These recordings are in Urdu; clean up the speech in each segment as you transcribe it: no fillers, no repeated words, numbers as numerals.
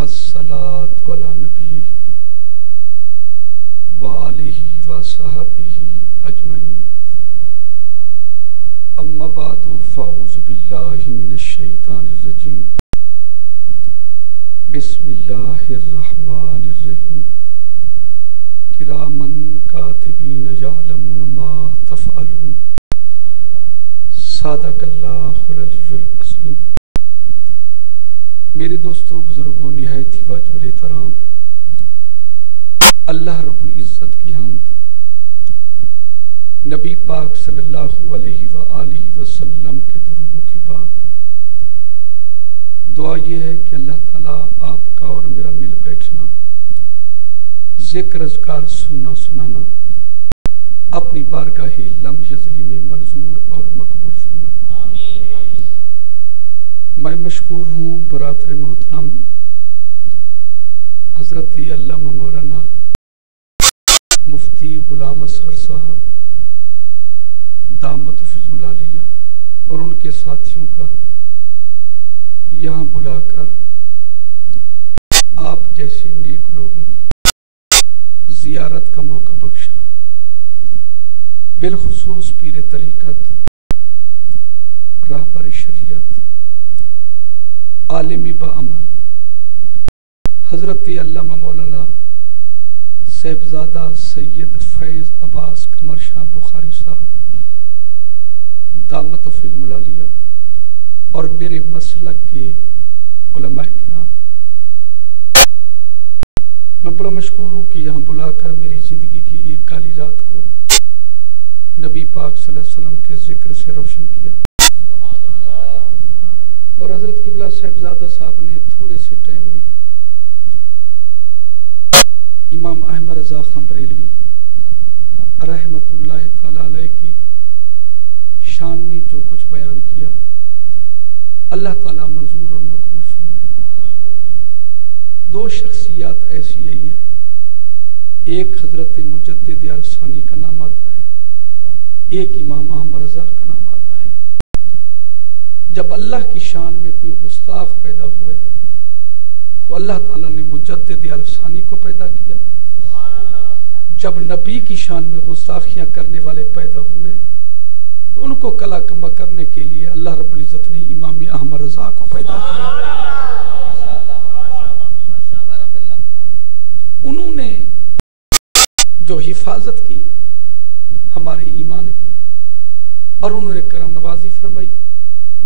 والصلاة علی نبیہ وآلہ وصحبہ اجمعین اما بعد فاعوذ باللہ من الشیطان الرجیم بسم اللہ الرحمن الرحیم کرامن کاتبین یعلمون ما تفعلون صدق اللہ العلی العظیم۔ میرے دوستو بزرگوں، نہایت ہی واجب الاحترام، اللہ رب العزت کی حمد، نبی پاک صلی اللہ علیہ وآلہ وسلم کے درودوں کے بعد دعا یہ ہے کہ اللہ تعالیٰ آپ کا اور میرا مل بیٹھنا، ذکر اذکار سننا سنانا اپنی بارگاہ لم یزلی میں منظور اور مقبول فرمائے۔ میں مشکور ہوں برادر محترم حضرت علامہ مولانا مفتی غلام اصغر صاحب دامت فضل العالیہ اور ان کے ساتھیوں کا یہاں بلا کر آپ جیسے نیک لوگوں کی زیارت کا موقع بخشا، بالخصوص پیر طریقت، راہبر شریعت، عالمی با عمل حضرت علامہ مولانا صاحبزادہ سید فیض عباس قمر شاہ بخاری صاحب دامت فضل العالیہ اور میرے مسلک کے علماء کرام، میں بڑا مشکور ہوں کہ یہاں بلا کر میری زندگی کی ایک کالی رات کو نبی پاک صلی اللہ علیہ وسلم کے ذکر سے روشن کیا، اور حضرت قبلہ صاحبزادہ صاحب نے تھوڑے سے ٹائم میں امام احمد رضا خان بریلوی رحمت اللہ تعالی علیہ کی شان میں جو کچھ بیان کیا، اللہ تعالیٰ منظور اور مقبول فرمائے۔ دو شخصیات ایسی آئی ہیں، ایک حضرت مجدد ثانی کا نام آتا ہے، ایک امام احمد رضا کا نام آتا ہے۔ جب اللہ کی شان میں کوئی گستاخ پیدا ہوئے تو اللہ تعالیٰ نے مجدد ثانی کو پیدا کیا، جب نبی کی شان میں گستاخیاں کرنے والے پیدا ہوئے تو ان کو کلا کما کرنے کے لیے اللہ رب العزت نے امام احمد رضا کو پیدا کیا۔ انہوں نے جو حفاظت کی ہمارے ایمان کی، اور انہوں نے کرم نوازی فرمائی،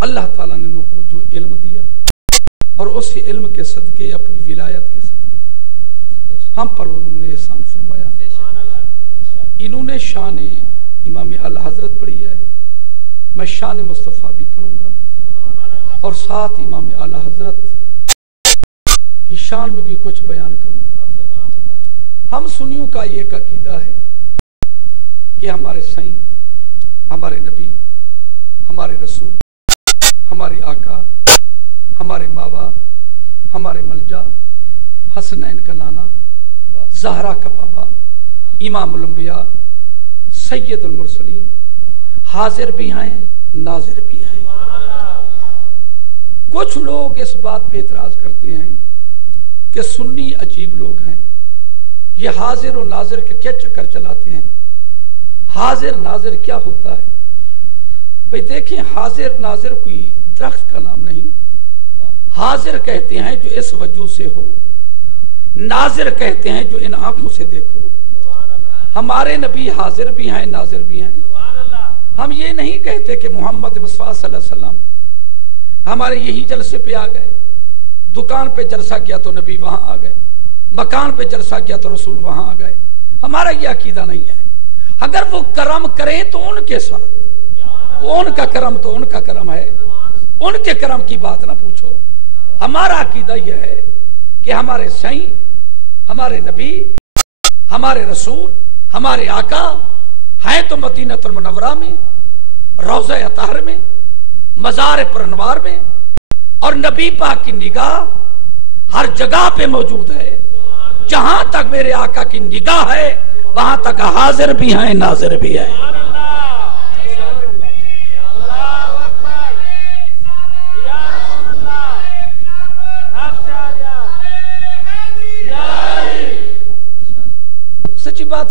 اللہ تعالیٰ نے ان کو جو علم دیا اور اس علم کے صدقے اپنی ولایت کے صدقے ہم پر انہوں نے احسان فرمایا۔ انہوں نے شان امام اعلی حضرت پڑھی ہے، میں شان مصطفیٰ بھی پڑھوں گا اور ساتھ امام اعلی حضرت کی شان میں بھی کچھ بیان کروں گا۔ ہم سنیوں کا یہ عقیدہ ہے کہ ہمارے سائیں، ہمارے نبی، ہمارے رسول، ہمارے آقا، ہمارے ماوا، ہمارے ملجا، حسنین کا نانا، زہرا کا بابا، امام الانبیاء، سید المرسلین حاضر بھی ہیں ناظر بھی ہیں۔ کچھ لوگ اس بات پہ اعتراض کرتے ہیں کہ سنی عجیب لوگ ہیں، یہ حاضر و ناظر کے کیا چکر چلاتے ہیں، حاضر ناظر کیا ہوتا ہے؟ بھئی دیکھیں، حاضر ناظر کوئی درخت کا نام نہیں، حاضر کہتے ہیں جو اس وجہ سے ہو، ناظر کہتے ہیں جو ان آنکھوں سے دیکھو۔ ہمارے نبی حاضر بھی ہیں ناظر بھی ہیں۔ ہم یہ نہیں کہتے کہ محمد مصطفیٰ صلی اللہ علیہ وسلم ہمارے یہی جلسے پہ آ گئے، دکان پہ جلسہ کیا تو نبی وہاں آ گئے، مکان پہ جلسہ کیا تو رسول وہاں آ گئے۔ ہمارا یہ عقیدہ نہیں ہے۔ اگر وہ کرم کریں تو ان کے ساتھ، وہ ان کا کرم تو ان کا کرم ہے، ان کے کرم کی بات نہ پوچھو۔ ہمارا عقیدہ یہ ہے کہ ہمارے سائیں، ہمارے نبی، ہمارے رسول، ہمارے آقا ہیں تو مدینہ المنورہ میں، روضہ اطہر میں، مزار پر انوار میں، اور نبی پاک کی نگاہ ہر جگہ پہ موجود ہے۔ جہاں تک میرے آقا کی نگاہ ہے وہاں تک حاضر بھی ہیں ناظر بھی ہیں۔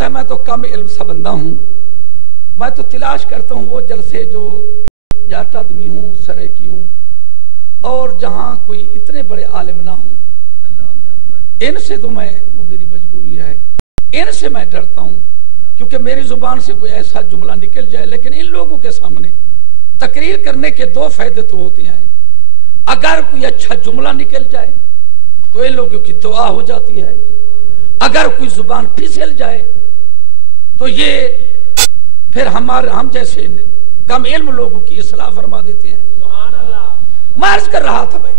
ہے میں تو کم علم سا بندہ ہوں، میں تو تلاش کرتا ہوں وہ جلسے جو جاٹ آدمی ہوں، سریکی ہوں، اور جہاں کوئی اتنے بڑے عالم نہ ہوں، ان سے تو میں وہ میری مجبوری ہے، ان سے میں ڈرتا ہوں کیونکہ میری زبان سے کوئی ایسا جملہ نکل جائے، لیکن ان لوگوں کے سامنے تقریر کرنے کے دو فائدے تو ہوتے ہیں، اگر کوئی اچھا جملہ نکل جائے تو ان لوگوں کی دعا ہو جاتی ہے، اگر کوئی زبان پھسل جائے تو یہ پھر ہم جیسے کم علم لوگوں کی اصلاح فرما دیتے ہیں۔ میں عرض کر رہا تھا بھائی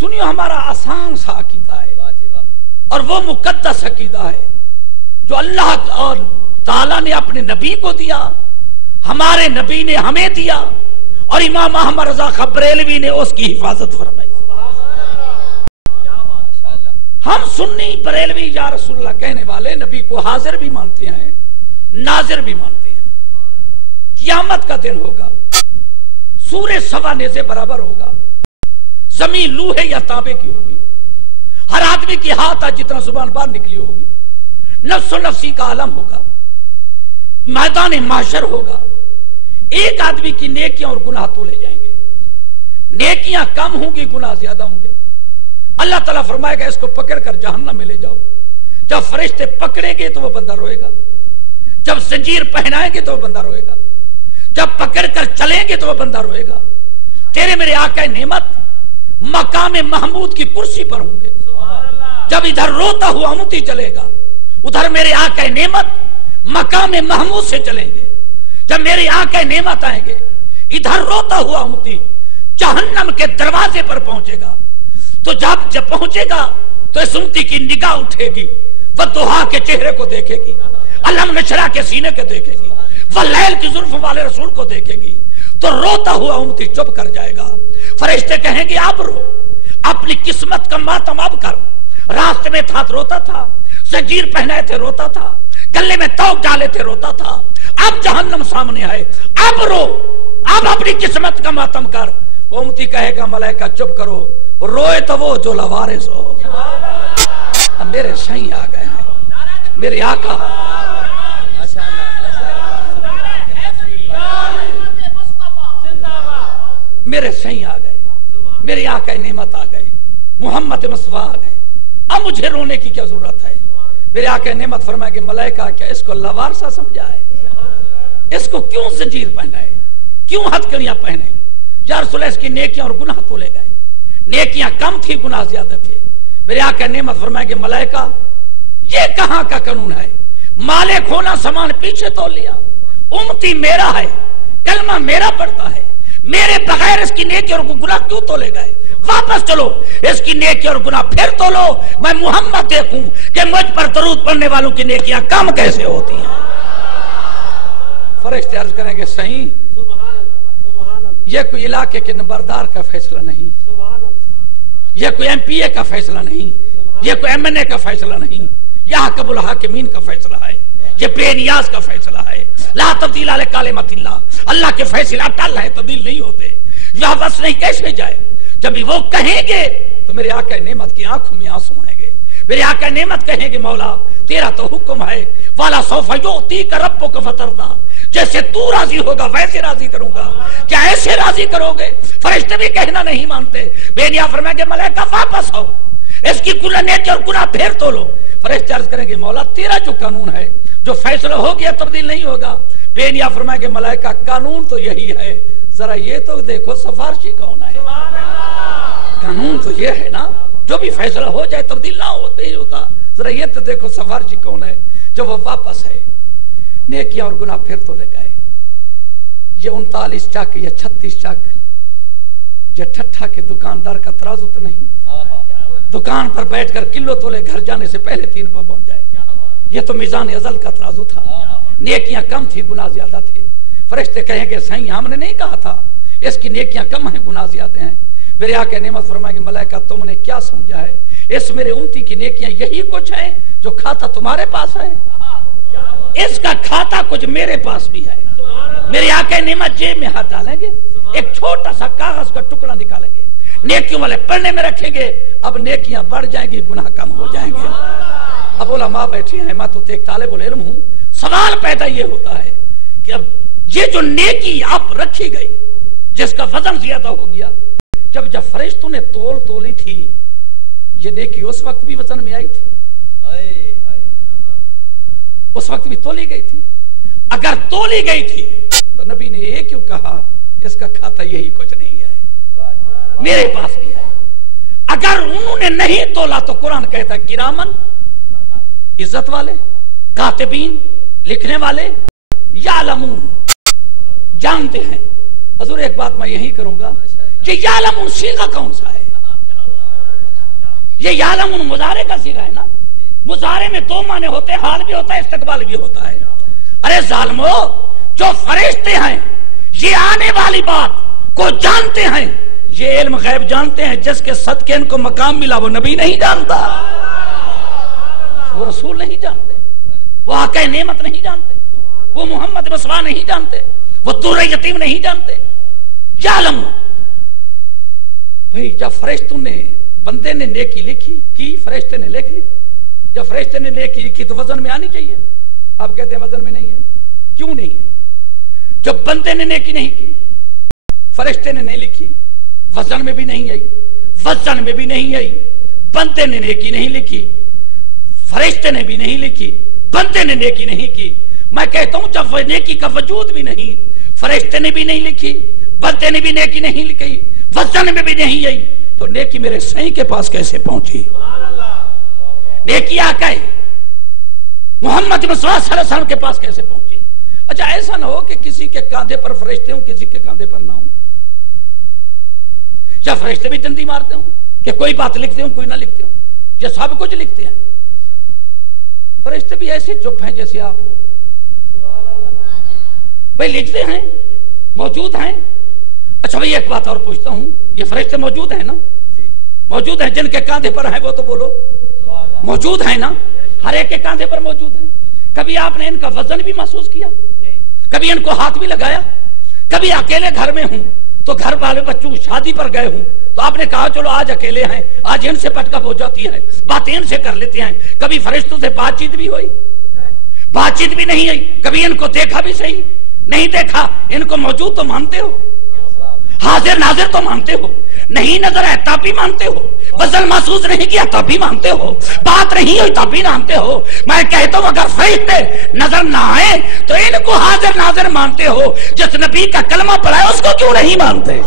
سنیو، ہمارا آسان سا عقیدہ ہے اور وہ مقدس عقیدہ ہے جو اللہ اور تعالیٰ نے اپنے نبی کو دیا، ہمارے نبی نے ہمیں دیا، اور امام احمد رضا بریلوی نے اس کی حفاظت فرمائی۔ ہم سنی بریلوی یا رسول اللہ کہنے والے نبی کو حاضر بھی مانتے ہیں، ناظر بھی مانتے ہیں۔ قیامت کا دن ہوگا، سورج سوا نیزے برابر ہوگا، زمین لوہے یا تانبے کی ہوگی، ہر آدمی کی ہاتھ جتنا زبان باہر نکلی ہوگی، نفس و نفسی کا عالم ہوگا، میدان محشر ہوگا، ایک آدمی کی نیکیاں اور گناہ تولے جائیں گے، نیکیاں کم ہوں گی، گناہ زیادہ ہوں گے۔ اللہ تعالیٰ فرمائے گا اس کو پکڑ کر جہنم میں لے جاؤ، جب فرشتے پکڑیں گے تو وہ بندہ روئے گا، جب زنجیر پہنائیں گے تو وہ بندہ روئے گا، جب پکڑ کر چلیں گے تو وہ بندہ روئے گا۔ تیرے میرے آقا نعمت مقام محمود کی کرسی پر ہوں گے، جب ادھر روتا ہوا امتی چلے گا، ادھر میرے آقا نعمت مقام محمود سے چلیں گے، جب میرے آقا نعمت آئیں گے، ادھر روتا ہوا امتی جہنم کے دروازے پر پہنچے گا، تو جب پہنچے گا تو اس امتی کی نگاہ اٹھے گی، والضحیٰ کے چہرے کو دیکھے گی، علم نشرہ کے سینے کے دیکھے گی، واللیل کی زلف والے رسول کو دیکھے گی، تو روتا ہوا امتی چپ کر جائے گا۔ فرشتے کہیں گے اب رو، اپنی قسمت کا ماتم اب کر، راستے میں تھا روتا تھا، زنجیر پہنائے تھے روتا تھا، گلے میں توق ڈالے تھے روتا تھا، اب جہنم سامنے ہے، اب رو، اب اپنی قسمت کا ماتم کر۔ امتی کہے گا ملائکہ چپ کرو، روئے تو وہ جو لوارث ہو۔ اب میرے شہیں آ گئے ہیں، میرے آقا میرے شہیں آ گئے، میرے آقا نعمت آ گئے، محمد مصطفیٰ آ گئے، اب مجھے رونے کی کیا ضرورت ہے؟ میرے آقا نعمت فرمائے کہ ملائکہ کیا اس کو لوارثہ سمجھا ہے؟ اس کو کیوں زنجیر پہنائے، کیوں ہتھکڑیاں پہنے؟ یا رسول اللہ اس کی نیکیاں اور گناہ تولے گئے، نیکیاں کم تھی گناہ زیادہ تھے۔ میرے آقا نعمت فرمائے کہ ملائکہ یہ کہاں کا قانون ہے؟ مالک ہونا سامان پیچھے تول لیا، امتی میرا ہے، کلمہ میرا پڑتا ہے، میرے بغیر اس کی نیکی اور گناہ کیوں تولے گئے؟ واپس چلو، اس کی نیکی اور گناہ پھر تولو، میں محمد دیکھوں کہ مجھ پر درود پڑھنے والوں کی نیکیاں کم کیسے ہوتی ہیں۔ فرشتے عرض کریں گے صحیح، یہ کوئی علاقے کے نمبردار کا فیصلہ نہیں، یہ کوئی ایم پی اے کا فیصلہ نہیں، یہ کوئی ایم این اے کا فیصلہ نہیں، یہ حکم الحاکمین کا فیصلہ ہے، یہ بے نیاز کا فیصلہ ہے۔ لا تبدیل علی کلمات اللہ، اللہ کے فیصلہ اٹل ہے، تبدیل نہیں ہوتے، یہ بس نہیں کیسے جائے؟ جب وہ کہیں گے تو میرے آقا نعمت کی آنکھوں میں آنسو آئیں گے، میرے آقا نعمت کہیں گے مولا تیرا تو حکم ہے، والا سوف یعطیک ربک فترضی، جیسے تو راضی ہوگا ویسے راضی کروں گا، کیا ایسے راضی کرو گے؟ فرشتے بھی کہنا نہیں مانتے، بے نیا فرمائے کہ ملائکہ واپس آؤ، اس کی کل نیکی اور گناہ پھر تولو۔ فرشتے عرض کریں گے مولا تیرا جو قانون ہے، جو فیصلہ ہو گیا تبدیل نہیں ہوگا۔ بے نیا فرمائے کہ ملائکہ قانون تو یہی ہے، ذرا یہ تو دیکھو سفارشی کون ہے؟ قانون تو یہ ہے نا، جو بھی فیصلہ ہو جائے تبدیل نہ ہوتا، ذرا یہ تو دیکھو سفارشی کون ہے؟ جو وہ واپس ہے، نیکیاں اور گناہ پھر تو لے گئے۔ یہ 39 چک یا 36 چک، یہ ٹھٹھا کے دکاندار کا ترازو تو نہیں، دکان پر بیٹھ کر کلو تولے گھر جانے سے پہلے 3 پر پہنچ جائے، یہ تو میزان ازل کا ترازو تھا، نیکیاں کم تھی گناہ زیادہ تھے۔ فرشتے کہیں گے صحیح ہم نے نہیں کہا تھا اس کی نیکیاں کم ہیں گناہ زیادہ ہیں؟ میرے آقا نعمت فرمائے کہ ملائکہ تم نے کیا سمجھا ہے؟ اس میرے امتی کی نیکیاں یہی کچھ ہیں جو کھاتا تمہارے پاس ہے، اس کا کھاتا کچھ میرے پاس بھی ہے۔ میرے آقا نعمت جیب میں ہاتھ ڈالیں گے، ایک چھوٹا سا کاغذ کا ٹکڑا نکالیں گے، نیکیوں والے پڑھنے میں رکھیں گے، اب نیکیاں بڑھ جائیں گی گناہ کم ہو جائیں گے۔ اب علماء بیٹھے ہیں، میں تو ایک طالب العلم ہوں، سوال پیدا یہ ہوتا ہے کہ اب یہ جو نیکی آپ رکھی گئی جس کا وزن زیادہ ہو گیا، جب فرشتوں نے تولی تھی، یہ نیکی اس وقت بھی وزن میں آئی تھی؟ اس وقت بھی تولی گئی تھی؟ اگر تولی گئی تھی تو نبی نے یہ کیوں کہا اس کا کھاتا یہی کچھ نہیں ہے، میرے پاس بھی ہے؟ اگر انہوں نے نہیں تولا تو قرآن کہتا ہے کرامن، عزت والے، کاتبین، لکھنے والے، یعلمون، جانتے ہیں۔ حضور ایک بات میں یہی کروں گا، یہ یعلمون صیغہ کون سا ہے؟ یہ یعلمون مضارع کا صیغہ ہے نا؟ مضارع میں دو معنی ہوتے ہیں، حال بھی ہوتا ہے، استقبال بھی ہوتا ہے۔ ارے ظالمو، جو فرشتے ہیں یہ آنے والی بات کو جانتے ہیں، یہ علم غیب جانتے ہیں، جس کے صدقے ان کو مقام ملا وہ نبی نہیں جانتا، وہ رسول نہیں جانتے، وہ آقا نعمت نہیں جانتے، وہ محمد مصطفیٰ نہیں جانتے، وہ در یتیم نہیں جانتے۔ یعلم، بھئی جب فرشتوں نے، بندے نے نیکی لکھی کی، فرشتے نے لکھ لی، جب فرشتے نے نیکی لکھی تو وزن میں آنی چاہیے، آپ کہتے ہیں وزن میں نہیں ہے، کیوں نہیں ہے؟ جب بندے نے نیکی نہیں کی، فرشتے نے نہیں لکھی، وزن میں بھی نہیں آئی، وزن میں بھی نہیں آئی، بندے نے نیکی نہیں لکھی، فرشتے نے بھی نہیں لکھی، بندے نے نیکی نہیں کی۔ میں کہتا ہوں جب نیکی کا وجود بھی نہیں، فرشتے نے بھی نہیں لکھی، بندے نے بھی نیکی نہیں لکھی، وزن میں بھی نہیں آئی، تو نیکی میرے صحیح کے پاس کیسے پہنچی؟ نیکی آقا محمد مصطفیٰ صلی اللہ علیہ وسلم کے پاس کیسے پہنچی؟ اچھا ایسا نہ ہو کہ کسی کے کاندھے پر فرشتے ہوں، کسی کے کاندھے پر نہ ہوں، یا فرشتے بھی دندی مارتے ہوں کہ کوئی بات لکھتے ہوں کوئی نہ لکھتے ہوں، یہ سب کچھ لکھتے ہیں۔ فرشتے بھی ایسے چپ ہیں جیسے آپ ہو، بھئی لکھتے ہیں، موجود ہیں۔ اچھا بھئی ایک بات اور پوچھتا ہوں، یہ فرشتے موجود ہیں نا؟ موجود ہیں، جن کے کاندھے پر ہیں وہ تو بولو موجود ہیں نا؟ ہر ایک کے کاندھے پر موجود ہیں۔ کبھی آپ نے ان کا وزن بھی محسوس کیا؟ کبھی ان کو ہاتھ بھی لگایا؟ کبھی اکیلے گھر میں ہوں تو گھر والے بچوں شادی پر گئے ہوں تو آپ نے کہا چلو آج اکیلے ہیں، آج ان سے پٹکا ہو جاتی ہے، باتیں ان سے کر لیتے ہیں۔ کبھی فرشتوں سے بات چیت بھی ہوئی؟ بات چیت بھی نہیں ہوئی۔ کبھی ان کو دیکھا بھی صحیح نہیں دیکھا؟ ان کو موجود تو مانتے ہو، حاضر ناظر تو مانتے ہو، نہیں نظر ہے تب بھی مانتے ہو، وزن محسوس نہیں کیا تب بھی مانتے ہو، بات نہیں ہوئی تب بھی مانتے ہو۔ میں کہتا ہوں اگر فرشتے نظر نہ آئے تو ان کو حاضر ناظر مانتے ہو، جس نبی کا کلمہ پڑھا ہے اس کو کیوں نہیں مانتے؟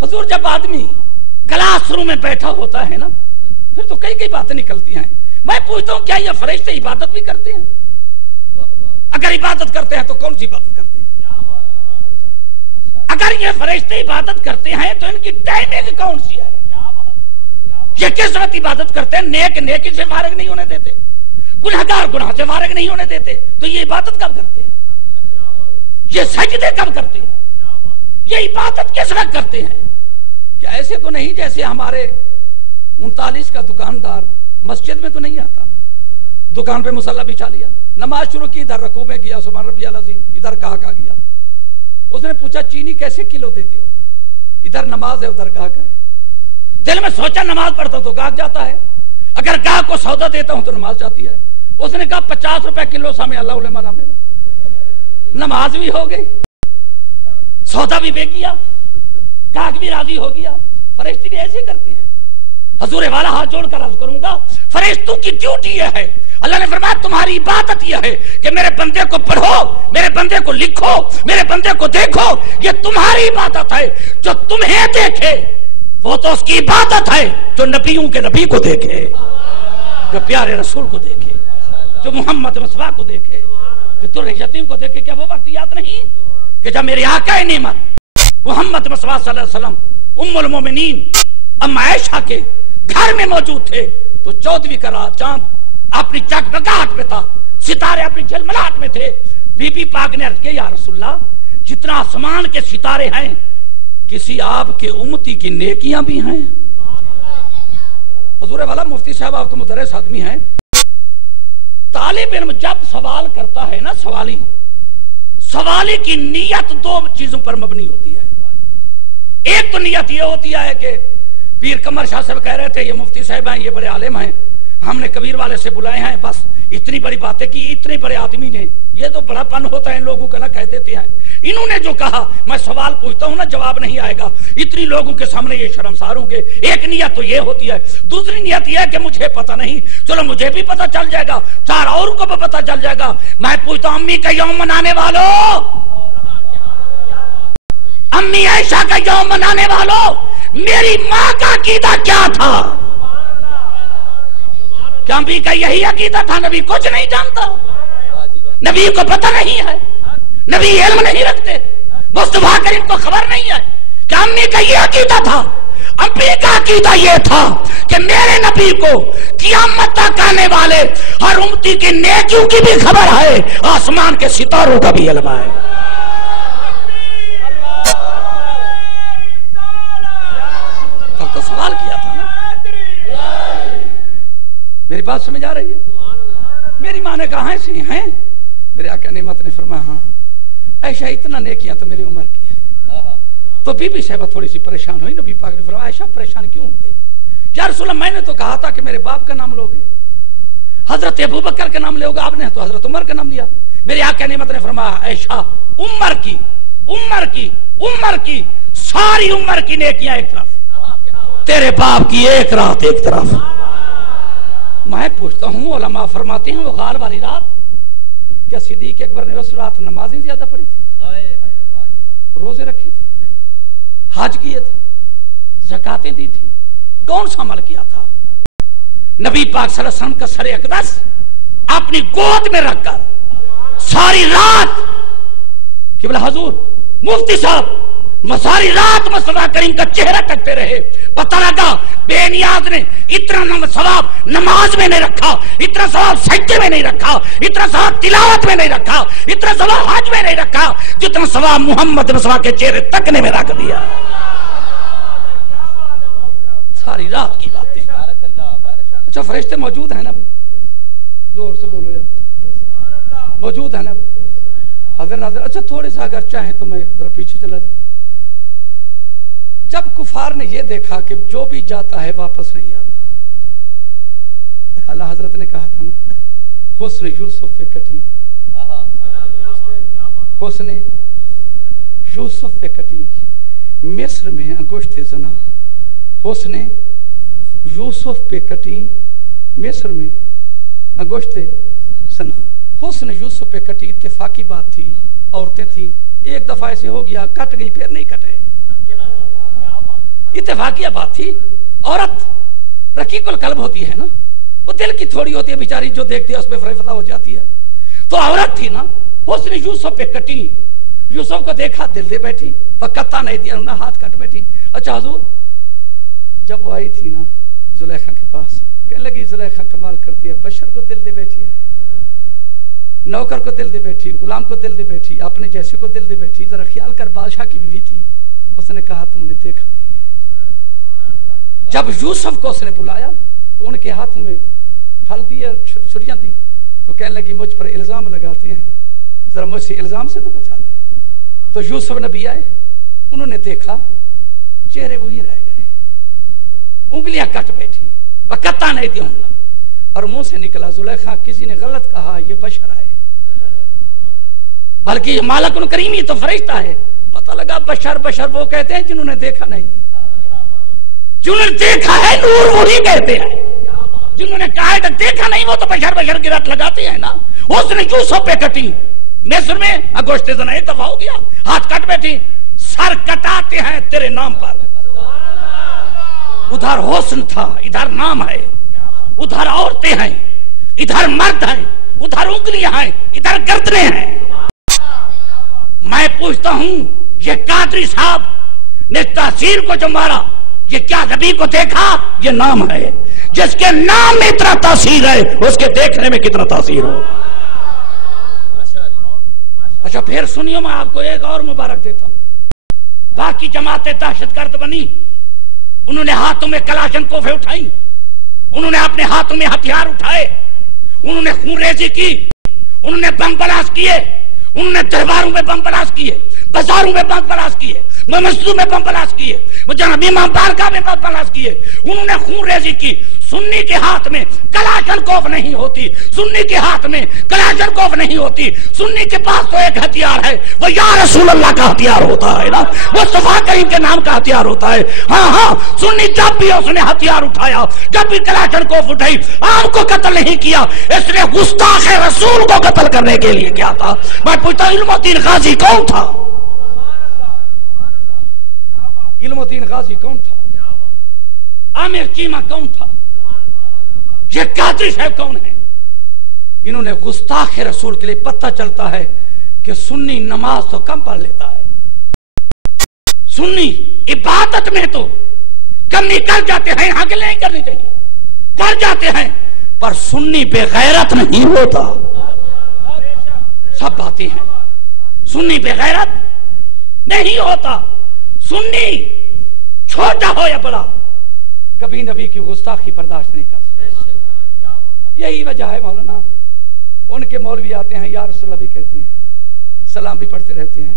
حضور جب آدمی کلاس روم میں بیٹھا ہوتا ہے نا پھر تو کئی باتیں نکلتی ہیں۔ میں پوچھتا ہوں کیا یہ فرشتے عبادت بھی کرتے ہیں؟ اگر عبادت کرتے ہیں تو کون سی عبادت کرتے ہیں؟ اگر یہ فرشتے عبادت کرتے ہیں تو ان کی ٹائمنگ کون سی ہے؟ یہ کس وقت عبادت کرتے ہیں؟ نیک نیکی سے فارغ نہیں ہونے دیتے، گناہگار گناہ سے فارغ نہیں ہونے دیتے، تو یہ عبادت کب کرتے ہیں؟ یہ سجدے کب کرتے ہیں؟ یہ عبادت کس وقت کرتے ہیں؟ کیا ایسے تو نہیں جیسے ہمارے 39 کا دکاندار مسجد میں تو نہیں آتا، دکان پہ مصلی بچھا لیا، نماز شروع کی، ادھر رکوع میں گیا سبحان ربی العظیم، ادھر کہا گیا، اس نے پوچھا چینی کیسے کلو دیتے ہو؟ ادھر نماز ہے ادھر کہا ہے، دل میں سوچا نماز پڑھتا ہوں تو گاہک جاتا ہے، اگر گاہک کو سودا دیتا ہوں تو نماز جاتی ہے۔ اس نے کہا 50 روپے کلو سامنے اللہ علیہ منا میرا، نماز بھی ہو گئی، سودا بھی بیچ گیا، گاہک بھی راضی ہو گیا۔ فرشتے بھی ایسے کرتے ہیں۔ حضور والا ہاتھ جوڑ کر عرض کروں گا فرشتوں کی ڈیوٹی یہ ہے، اللہ نے فرمایا تمہاری عبادت یہ ہے کہ میرے بندے کو پڑھو، میرے بندے کو لکھو، میرے بندے کو دیکھو، یہ تمہاری عبادت ہے۔ جو تمہیں دیکھے وہ تو اس کی عبادت ہے، جو نبیوں کے نبی کو دیکھے، جو پیارے رسول کو دیکھے، جو محمد مصطفیٰ کو دیکھے، جو در یتیم کو دیکھے۔ کیا وہ وقت یاد نہیں کہ جب میرے آقا نعمت محمد مصطفیٰ صلی اللہ علیہ وسلم ام المومنین ام عائشہ کے گھر میں موجود تھے تو 14ویں کا رات چاند اپنی چکمگاہٹ میں تھا، ستارے اپنی جھلملاہٹ میں تھے۔ بی بی پاک نے عرض کیا یا رسول اللہ جتنا آسمان کے ستارے ہیں کسی آپ کے امتی کی نیکیاں بھی ہیں؟ حضور والا مفتی صاحب آپ تو مدرس آدمی ہیں، طالب علم جب سوال کرتا ہے نا، سوالی کی نیت دو چیزوں پر مبنی ہوتی ہے۔ ایک تو نیت یہ ہوتی ہے کہ پیر قمر شاہ صاحب کہہ رہے تھے یہ مفتی صاحب ہیں، یہ بڑے عالم ہیں، ہم نے کبیر والے سے بلائے ہیں، بس اتنی بڑی باتیں کی، اتنے بڑے آدمی نے، یہ تو بڑا پن ہوتا ہے ان لوگوں کا، نہ کہہ دیتے ہیں۔ انہوں نے جو کہا میں سوال پوچھتا ہوں نا جواب نہیں آئے گا، اتنی لوگوں کے سامنے یہ شرمسار ہوں گے۔ ایک نیت تو یہ ہوتی ہے، دوسری نیت یہ ہے کہ مجھے پتہ نہیں، چلو مجھے بھی پتہ چل جائے گا، چار اور کو بھی پتہ چل جائے گا۔ میں پوچھتا ہوں امی کا یوم منانے والوں، امی عائشہ کا یوم منانے والوں، میری ماں کا عقیدہ کیا تھا؟ کیا نبی کا یہی عقیدہ تھا؟ نبی کچھ نہیں جانتا، نبی کو پتہ نہیں ہے، نبی علم نہیں رکھتے، مصطفیٰ کریم کو خبر نہیں ہے کہ امی کا یہ عقیدہ تھا؟ امی کا عقیدہ یہ تھا کہ میرے نبی کو قیامت تک آنے والے ہر امتی کی نیکیوں کی بھی خبر ہے، آسمان کے ستاروں کا بھی علم ہے۔ تب تو سوال کیا تھا نا۔ میری بات سمجھ آ رہی ہے؟ میری ماں نے کہا ایسے ہیں، میرے آقا نعمت نے فرمایا ہاں عائشہ اتنا نیکیاں تو میری عمر کی ہے۔ تو بی بی صاحبہ تھوڑی سی پریشان ہوئی، نبی پاک نے فرمایا عائشہ پریشان کیوں ہو گئی؟ یا رسول اللہ میں نے تو کہا تھا کہ میرے باپ کا نام لوگے، حضرت ابو بکر کا نام لے ہوگا، آپ نے تو حضرت عمر کا نام لیا۔ میرے آقا نعمت نے فرمایا عائشہ عمر کی ساری عمر کی نیکیاں ایک طرف، تیرے باپ کی ایک رات ایک طرف۔ میں پوچھتا ہوں علماء فرماتے ہیں وہ غال والی رات کیا صدیق اکبر نے اس رات نمازیں زیادہ پڑھی تھی، روزے رکھے تھے، حج کیے تھے، زکاتیں دی تھی، کون سا عمل کیا تھا؟ نبی پاک صلی اللہ علیہ وسلم کا سر اقدس اپنی گود میں رکھ کر ساری رات قبلہ حضور مفتی صاحب ساری رات مصطفیٰ کریم کا چہرہ تکتے رہے، پتہ لگا بے نیاز نے اتنا ثواب نماز میں نہیں رکھا، اتنا ثواب سجدے میں نہیں رکھا، اتنا ثواب تلاوت میں نہیں رکھا، اتنا ثواب حج میں نہیں رکھا، جتنا ثواب محمد مصطفیٰ کے چہرے تکنے میں رکھ دیا۔ ساری رات کی باتیں۔ اچھا فرشتے موجود ہیں نا بھائی؟ زور سے بولو یار، موجود ہیں نا حضر ناظر؟ اچھا تھوڑے سا اگر چاہیں تو میں ذرا پیچھے چلا جاؤں۔ جب کفار نے یہ دیکھا کہ جو بھی جاتا ہے واپس نہیں آتا، اللہ حضرت نے کہا تھا نا حسن یوسف پہ کٹی، حسن یوسف پہ کٹی مصر میں انگشت زنا، حسن یوسف پہ کٹی مصر میں انگشت زنا۔ حسن یوسف پہ کٹی اتفاقی بات تھی، عورتیں تھیں، ایک دفعہ ایسے ہو گیا کٹ گئی پھر نہیں کٹے، اتفاقیہ بات تھی۔ عورت رقیق القلب ہوتی ہے نا، وہ دل کی تھوڑی ہوتی ہے بیچاری، جو دیکھتی ہے اس پہ فرفتہ ہو جاتی ہے، تو عورت تھی نا، حسن یوسف پہ کٹی، یوسف کو دیکھا دل دے بیٹھی، پکتا نہیں دیا انہوں نے ہاتھ کٹ بیٹھی۔ اچھا حضور جب وہ آئی تھی نا زلیخا کے پاس، کہنے لگی زلیخا کمال کرتی ہے، بشر کو دل دے بیٹھی ہے، نوکر کو دل دے بیٹھی، غلام کو دل دے بیٹھی، اپنے جیسے کو دل دے بیٹھی، ذرا خیال کر بادشاہ کی بیوی تھی۔ اس نے کہا تم نے دیکھا نہیں ہے۔ جب یوسف کو اس نے بلایا تو ان کے ہاتھوں میں پھل دیے، چھریاں دی، تو کہنے لگی مجھ پر الزام لگاتے ہیں، ذرا مجھ سے الزام سے تو بچا دے۔ تو یوسف نبی آئے، انہوں نے دیکھا چہرے وہی رہ گئے، انگلیاں کٹ بیٹھی، وقتا نہیں دی انگلیاں، اور منہ سے نکلا زلیخا کسی نے غلط کہا یہ بشر ہے، بلکہ یہ مالک الکریم ہی تو فرشتہ ہے۔ پتہ لگا بشر بشر وہ کہتے ہیں جنہوں نے دیکھا نہیں، جنہوں نے دیکھا ہے نور وہی کہتے ہیں، جنہوں نے کہا ہے کہ دیکھا نہیں وہ تو بشر بشر کی رٹ لگاتے ہیں نا۔ اس نے یوسف پہ کٹی مصر میں انگشت زنا، ایک دفعہ ہو گیا ہاتھ کٹ بیٹھی، سر کٹاتے ہیں تیرے نام پر۔ ادھر حسن تھا، ادھر نام ہے، ادھر عورتیں ہیں، ادھر مرد ہیں، ادھر انگلیاں ہیں، ادھر گردنیں ہیں۔ میں پوچھتا ہوں یہ قادری صاحب نے تاثیر کو جو مارا، یہ کیا نبی کو دیکھا؟ یہ نام ہے، جس کے نام میں اتنا تاثیر ہے اس کے دیکھنے میں کتنا تاثیر ہو۔ اچھا پھر سنیو، میں آپ کو ایک اور مبارک دیتا ہوں۔ باقی جماعتیں دہشت گرد بنی، انہوں نے ہاتھوں میں کلاشن کوفے اٹھائی، انہوں نے اپنے ہاتھوں میں ہتھیار اٹھائے، انہوں نے خون ریزی کی، انہوں نے بم بلاس کیے، انہوں نے درباروں میں بم بلاس کیے، بازاروں میں بم بلاس کیے، مسجدوں میں بم بلاس کیے، جناب امام بارگاہ میں بم بلاس کیے، انہوں نے خون ریزی کی۔ سنی کے ہاتھ میں کلاشنکوف نہیں ہوتی، سنی کے ہاتھ میں کلاشنکوف نہیں ہوتی، سنی کے پاس تو ایک ہتھیار ہے، وہ یا رسول اللہ کا ہتھیار ہوتا ہے نا، وہ مصطفیٰ کریم کے نام کا ہتھیار ہوتا ہے۔ ہاں سنی جب بھی اس نے ہتھیار اٹھایا، جب بھی کلاشنکوف اٹھائی، آپ کو قتل نہیں کیا، اس نے گستاخ رسول کو قتل کرنے کے لیے کیا تھا۔ میں پوچھتا ہوں علم الدین غازی کون تھا؟ علم الدین غازی کون تھا؟ عامر چیمہ کون تھا؟ یہ قادری صاحب کون ہے؟ انہوں نے گستاخ رسول کے لیے پتہ چلتا ہے کہ سنی نماز تو کم پڑھ لیتا ہے، سنی عبادت میں تو کمی کر جاتے ہیں، حق نہیں کرنی چاہیے، کر جاتے ہیں، پر سنی بے غیرت نہیں ہوتا۔ سب باتیں ہیں، سنی بے غیرت نہیں ہوتا، سنی چھوٹا ہو یا بڑا کبھی نبی کی گستاخی برداشت نہیں کر سکتا۔ یہی وجہ ہے مولانا، ان کے مولوی آتے ہیں یا رسول اللہ بھی کہتے ہیں، سلام بھی پڑھتے رہتے ہیں،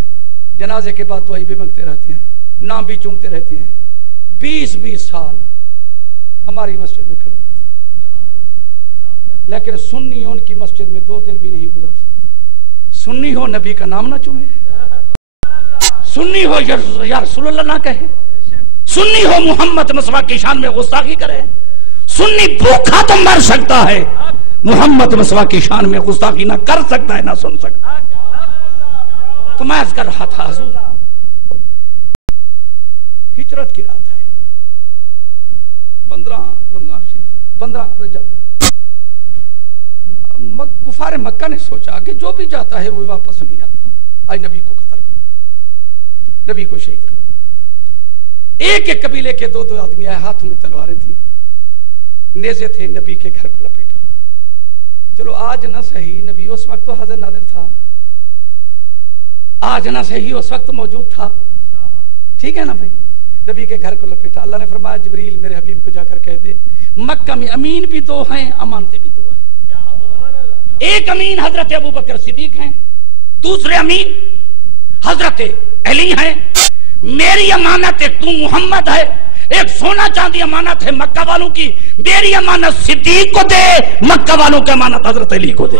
جنازے کے بعد دعائیں بھی مانگتے رہتے ہیں، نام بھی چومتے رہتے ہیں، 20 سال ہماری مسجد میں کھڑے رہتے ہیں، لیکن سنی ان کی مسجد میں 2 دن بھی نہیں گزار سکتا۔ سنی ہو نبی کا نام نہ چومے، سنی ہو یا رسول اللہ نہ کہے، سنی ہو محمد مصطفیٰ کی شان میں گستاخی کرے، سنی بھوکا تو مر سکتا ہے، محمد مصطفیٰ کی شان میں گستاخی نہ کر سکتا ہے، نہ سن سکتا ہے۔ تو میں عرض کر رہا تھا حضور، ہجرت کی رات ہے، 15 رمضان شریف، 15 رجب ہے۔ کفار مکہ نے سوچا کہ جو بھی جاتا ہے وہ واپس نہیں آتا، آج نبی کو قتل کرو، نبی کو شہید کرو۔ ایک ایک قبیلے کے 2 آدمی آئے، ہاتھوں میں تلواریں تھیں، نیزے تھے، نبی کے گھر کو لپیٹا۔ چلو آج نہ صحیح، نبی اس وقت تو حاضر ناظر تھا، آج نہ صحیح اس وقت موجود تھا، ٹھیک ہے نا بھائی، نبی کے گھر کو لپیٹا۔ اللہ نے فرمایا جبریل میرے حبیب کو جا کر کہہ دے مکہ میں امین بھی 2 ہیں، امانتیں بھی 2 ہیں۔ ایک امین حضرت ابوبکر صدیق ہیں، دوسرے امین حضرت علی ہیں۔ میری امانت ایک تو محمد ہے، ایک سونا چاندی امانت ہے مکہ والوں کی، میری امانت صدیق کو دے، مکہ والوں کی امانت حضرت علی کو دے۔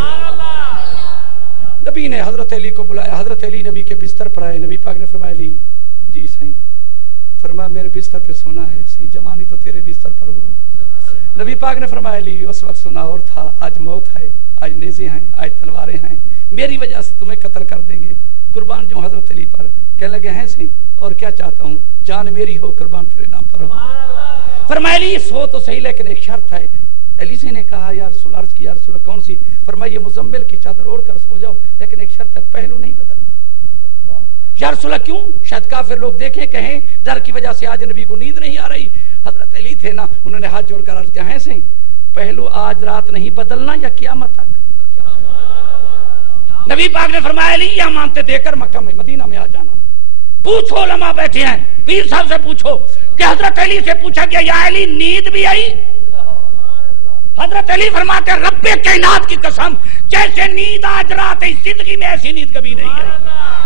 نبی نے حضرت علی کو بلایا، حضرت علی نبی کے بستر پر آئے، نبی پاک نے فرمایا علی جی صحیح، فرمایا میرے بستر پہ سونا ہے، صحیح جوانی تو تیرے بستر پر ہوا۔ نبی پاک نے فرمایا علی اس وقت سونا اور تھا، آج موت ہے، آج نیزے ہیں، آج تلواریں ہیں، میری وجہ سے تمہیں قتل کر دیں گے، قربان جو حضرت علی پر۔ کہنے لگے ہیں صحیح، اور کیا چاہتا ہوں، جان میری ہو، قربان تیرے نام پر ہو۔ فرمایا علی سو تو صحیح لیکن ایک شرط ہے۔ علی سے نے کہا یا رسول، عرض کی یا رسول اللہ کون سی؟ فرمایا یہ مزمل کی چادر اوڑھ کر سو جاؤ، لیکن ایک شرط ہے، پہلو نہیں بدلنا۔ یا رسول اللہ کیوں؟ شاید کافر لوگ دیکھیں کہیں ڈر کی وجہ سے آج نبی کو نیند نہیں آ رہی۔ حضرت علی تھے نا، انہوں نے ہاتھ جوڑ کر عرض کیا ہے صحیح، پہلو آج رات نہیں بدلنا یا قیامت تک؟ نبی پاک نے فرمایا علی یہ مانتے دے کر مکہ میں مدینہ میں آ جانا۔ پوچھو علماء بیٹھے ہیں، پیر صاحب سے پوچھو کہ حضرت علی سے پوچھا کہ یا علی نیند بھی آئی؟ حضرت علی فرماتے ہیں رب کائنات کی قسم، جیسے نیند آج رات ہے، زندگی میں ایسی نیند کبھی نہیں آئی۔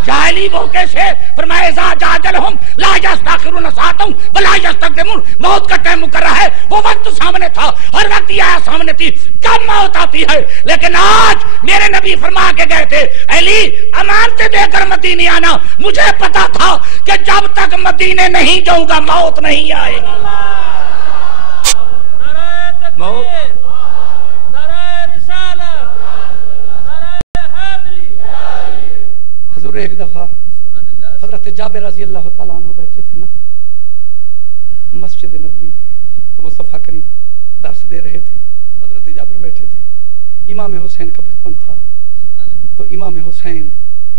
یا علی وہ کیسے؟ فرمایا اذا جاء اجلہم لا یستاخرون ساعۃ ولا یستقدمون، موت کا ٹائم مقررہ ہے، وہ وقت سامنے تھا، ہر وقت یہ آیا سامنے تھی، کب موت آتی ہے، لیکن آج میرے نبی فرما کے گئے تھے علی امانتیں دے کر مدینے آنا، مجھے پتا تھا کہ جب تک مدینے نہیں جاؤں گا موت نہیں آئے گی۔ موت حضور ایک دفعہ حضرت جابر رضی اللہ تعالیٰ عنہ بیٹھے تھے نا مسجد نبوی میں، تو مصطفیٰ کریم درس دے رہے تھے، حضرت جابر بیٹھے تھے، امام حسین کا بچپن تھا، تو امام حسین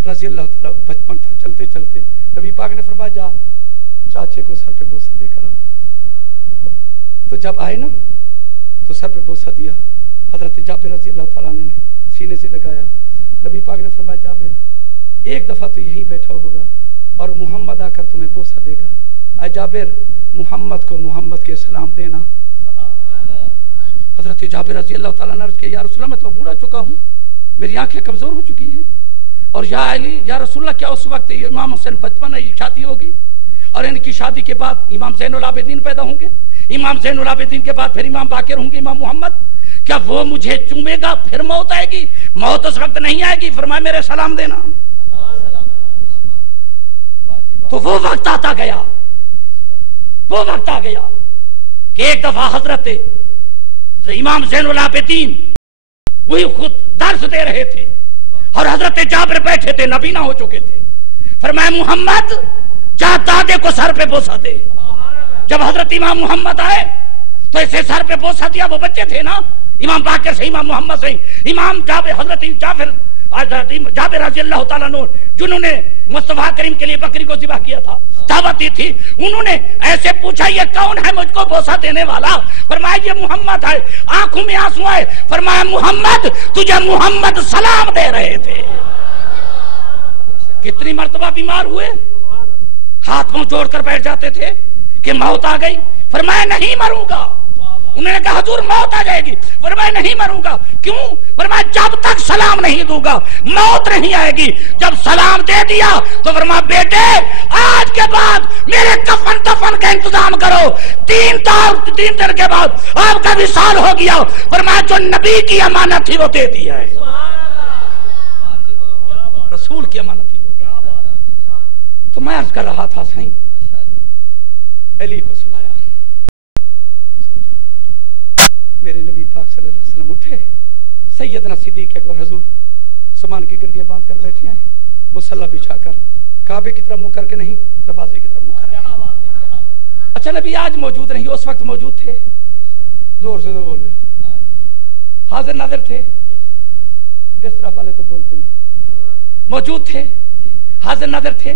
رضی اللہ تعالیٰ بچپن تھا، چلتے چلتے نبی پاک نے فرمایا جا چاچے کو سر پہ بوسہ دے کر آؤ، تو جب آئے نا تو سر پہ بوسہ دیا، حضرت جابر رضی اللہ تعالیٰ عنہ نے سینے سے لگایا، نبی پاک نے فرمایا جابر ایک دفعہ تو یہیں بیٹھا ہوگا اور محمد آ کر تمہیں بوسہ دے گا، اے جابر محمد کو محمد کے سلام دینا، حضرت جابر رضی اللہ تعالیٰ نے عرض کیا یا رسول اللہ میں تو بوڑھا چکا ہوں, میری آنکھیں کمزور ہو چکی ہیں, اور یا علی یا رسول اللہ کیا اس وقت امام حسین 55 شادی ہوگی اور ان کی شادی کے بعد امام زین العابدین پیدا ہوں گے, امام زین العابدین کے بعد پھر امام باقر ہوں گے امام محمد, کیا وہ مجھے چومے گا پھر موت آئے گی؟ موت اس وقت نہیں آئے گی. فرمایا میرے سلام دینا. تو وہ وقت آتا گیا, وہ وقت آ گیا کہ ایک دفعہ حضرت امام زین العابدین وہی خود درس دے رہے تھے اور حضرت جابر بیٹھے تھے, نبی نہ ہو چکے تھے. فرمایا محمد جا دادے کو سر پہ بوسہ دے. جب حضرت امام محمد آئے تو اسے سر پہ بوسہ دیا, وہ بچے تھے نا, امام باقر سے امام محمد سے امام جابر, حضرت جابر رضی اللہ تعالیٰ عنہ جنہوں نے مصطفیٰ کریم کے لیے بکری کو ذبح کیا تھا, دعوت دی تھی, انہوں نے ایسے پوچھا یہ کون ہے مجھ کو بوسہ دینے والا؟ فرمایا یہ محمد ہے. آنکھوں میں آنسو آئے. فرمایا محمد تجھے محمد سلام دے رہے تھے. کتنی مرتبہ بیمار ہوئے, ہاتھ منہ جوڑ کر بیٹھ جاتے تھے کہ موت آ گئی. فرمایا نہیں مروں گا. انہوں نے کہا حضور موت آ جائے گی. فرمایا نہیں مروں گا. کیوں؟ فرمایا جب تک سلام نہیں دوں گا موت نہیں آئے گی. جب سلام دے دیا تو فرمایا بیٹے آج کے بعد میرے کفن دفن کا انتظام کرو. 3 دن کے بعد آپ کا وصال ہو گیا. فرمایا جو نبی کی امانت تھی وہ دے دیا ہے, رسول کی امانت تھی. تو میں عرض کر رہا تھا سائیں علی کو سلایا, سو جاؤ. میرے نبی پاک صلی اللہ علیہ وسلم اٹھے. سیدنا صدیق اکبر حضور سامان کی گردیاں باندھ کر بیٹھے ہیں, مصلی بچھا کر, کعبے کی طرف منہ کر کے نہیں, دروازے کی طرف منہ کر کے. اچھا نبی آج موجود نہیں, اس وقت موجود تھے. زور سے بول رہے حاضر ناظر تھے. اس طرف والے تو بولتے نہیں. موجود تھے, حاضر ناظر تھے.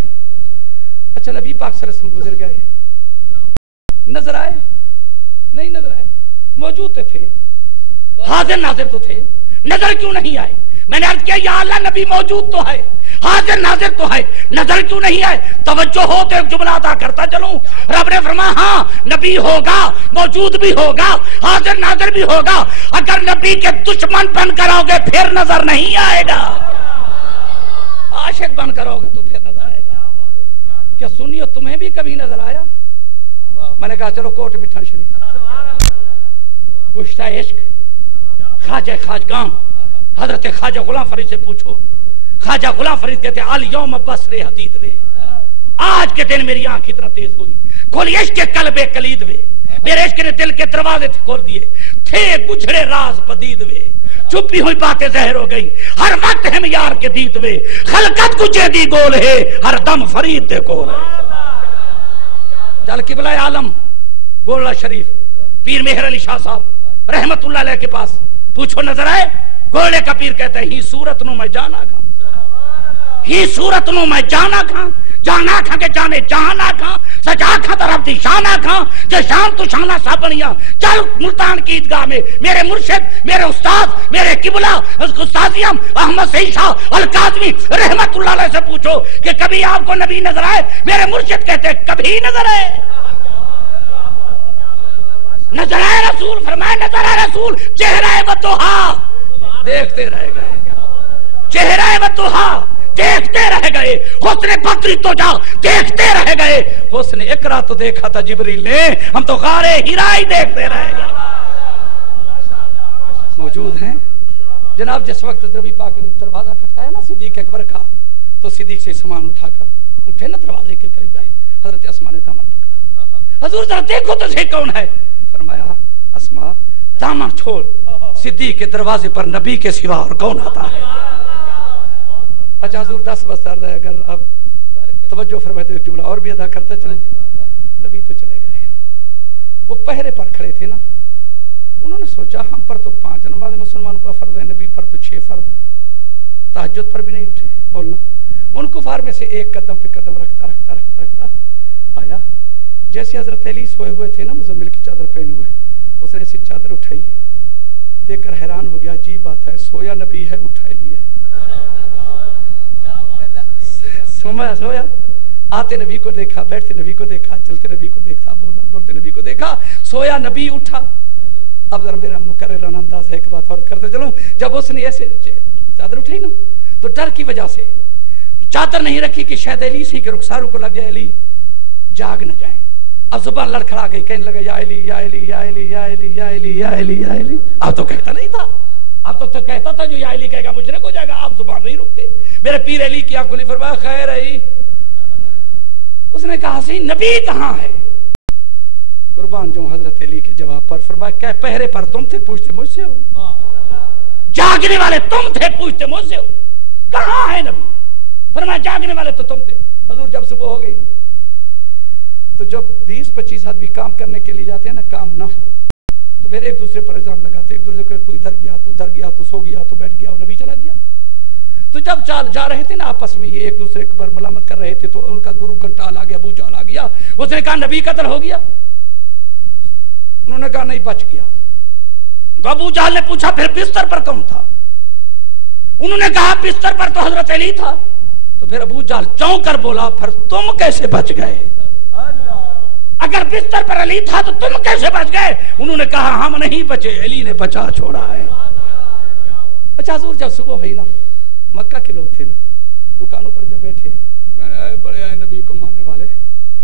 اچھا نبی پاک صلی اللہ علیہ وسلم گزر گئے, نظر آئے نہیں, نظر آئے, موجود تھے, حاضر ناظر تو تھے, نظر کیوں نہیں آئے؟ میں نے عرض کیا یا اللہ نبی موجود تو ہے, حاضر ناظر تو ہے, نظر کیوں نہیں آئے؟ توجہ ہو تو ایک جملہ ادا کرتا چلوں. رب نے فرمایا ہاں نبی ہوگا, موجود بھی ہوگا, حاضر ناظر بھی ہوگا. اگر نبی کے دشمن بن کر آؤ گے پھر نظر نہیں آئے گا, عاشق بن کر آؤ گے تو پھر نظر آئے گا. کیا سنیو تمہیں بھی کبھی نظر آیا؟ میں نے کہا چلو کوٹ مٹھن شریف گشتہ عشق خواجہ خواجگان حضرت خواجہ غلام فرید سے پوچھو. خواجہ غلام فرید کہتے الیوم بصر حدید وے, آج کے دن میری آنکھ اتنا تیز ہوئی, کھولی عشق کے قلب کلید وے, میرے عشق نے دل کے دروازے کھول دیے, تھے گجھڑے راز پدید وے, چھپی ہوئی باتیں ظاہر ہو گئی, ہر وقت ہم یار کے دیت وے, خلقت کچھ دی گول ہے, ہر دم فرید دے کول ہے. چل قبلہ عالم گولڑا شریف پیر مہر علی شاہ صاحب رحمت اللہ علیہ کے پاس پوچھو نظر آئے؟ گولڑے کا پیر کہتا ہے ہی صورت نو میں جانا کھاں, ہی صورت نو میں جانا کھاں, جانا کھاں کے جانے جہانا کھاں, سجا کھاں طرف دی شانہ کھاں, جو شان تو شانہ سا بنیاں. چل ملتان کی عیدگاہ میں میرے مرشد, میرے استاد, میرے قبلہ استاد احمد سعید شاہ القاظمی رحمت اللہ علیہ سے پوچھو کہ کبھی آپ کو نبی نظر آئے؟ میرے مرشد کہتے کبھی نظر آئے. نظر آئے رسول؟ فرمائے نظر آئے رسول, چہرہ بدوہا دیکھتے رہ گئے, چہرہ بدوہا دیکھتے رہ گئے, حسن بدری تو جا دیکھتے رہ گئے, حسن اقرا تو دیکھا تھا جبریل نے, ہم تو غار ہرا ہی دیکھتے رہ گئے. موجود ہیں جناب. جس وقت نبی پاک نے دروازہ کھٹکایا نا صدیق اکبر کا, تو صدیق سے سامان اٹھا کر اٹھے نا, دروازے کے قریب گئے, حضرت اسماء نے دامن پکڑا. حضور ذرا دیکھو تو صحیح کون ہے. فرمایا اسماء دامن چھوڑ, صدیق کے دروازے پر نبی کے سوا اور کون آتا ہے؟ اچھا حضور 10 بس ہے, اگر اب توجہ فرماتے ایک جملہ اور بھی ادا کرتے چلیں. نبی تو چلے گئے, وہ پہرے پر کھڑے تھے نا, انہوں نے سوچا ہم پر تو 5 نماز مسلمانوں پر فرض ہے, نبی پر تو 6 فرض ہیں, تہجد پر بھی نہیں اٹھے. بولنا ان کفار میں سے ایک قدم پہ قدم رکھتا آیا. جیسے حضرت علی سوئے ہوئے تھے نا, مزمل کی چادر پہنے ہوئے, اس نے ایسی چادر اٹھائی, دیکھ کر حیران ہو گیا, عجیب بات ہے, سویا نبی ہے اٹھا لیے. سویا آتے نبی کو دیکھا, بیٹھتے نبی کو دیکھا, چلتے نبی کو دیکھا, بولتے نبی کو دیکھا, سویا نبی اٹھا. اب ذرا میرا مکررانہ انداز ہے، ایک بات اور کرتے چلوں، جب اس نے ایسے چادر اٹھائی نا تو ڈر کی وجہ سے چادر نہیں رکھی کہ شاید علی سی کے رخساروں کو لگ جائے، علی جاگ نہ جائیں. اب زبان لڑکھڑا گئی، کہنے لگا یا علی یا علی یا علی یا علی یا علی یا علی یا علی. اب تو کہتا نہیں تھا، اب تو کہتا تھا جو یا علی کہے گا مشرک ہو جائے گا. آپ زبان نہیں رکتے. میرے پیر علی کی آنکھ کھلی، فرمایا خیر ہے. اس نے کہا سی نبی کہاں ہے؟ قربان جو حضرت علی کے جواب پر فرمایا کیا پہرے پر تم تھے پوچھتے مجھ سے ہو، جاگنے والے تم تھے پوچھتے مجھ سے ہو، کہاں ہے نبی؟ فرمایا جاگنے والے تو تم تھے. حضور جب صبح ہو گئی نا تو جب 20-25 آدمی کام کرنے کے لیے جاتے ہیں نا، کام نہ ہو تو پھر ایک دوسرے پر الزام لگاتے، ایک دوسرے کو تو ادھر گیا، تو ادھر گیا، تو سو گیا، تو بیٹھ گیا اور نبی چلا گیا. تو جب جا رہے تھے نا آپس میں یہ ایک دوسرے پر ملامت کر رہے تھے تو ان کا گرو کنٹال آ گیا، ابو جہل آ گیا. اس نے کہا نبی قتل ہو گیا. انہوں نے کہا نہیں بچ گیا. تو ابو جہل نے پوچھا پھر بستر پر کون تھا؟ انہوں نے کہا بستر پر تو حضرت علی تھا. تو پھر ابو جہل چونک کر بولا پھر تم کیسے بچ گئے؟ اگر بستر پر علی تھا تو تم کیسے بچ گئے؟ انہوں نے کہا ہم نہیں بچے، علی نے بچا چھوڑا ہے. اچھا حضور جب صبح ہوئی نا، مکہ کے لوگ تھے نا دکانوں پر جب بیٹھے، بڑے آئے نبی کو ماننے والے،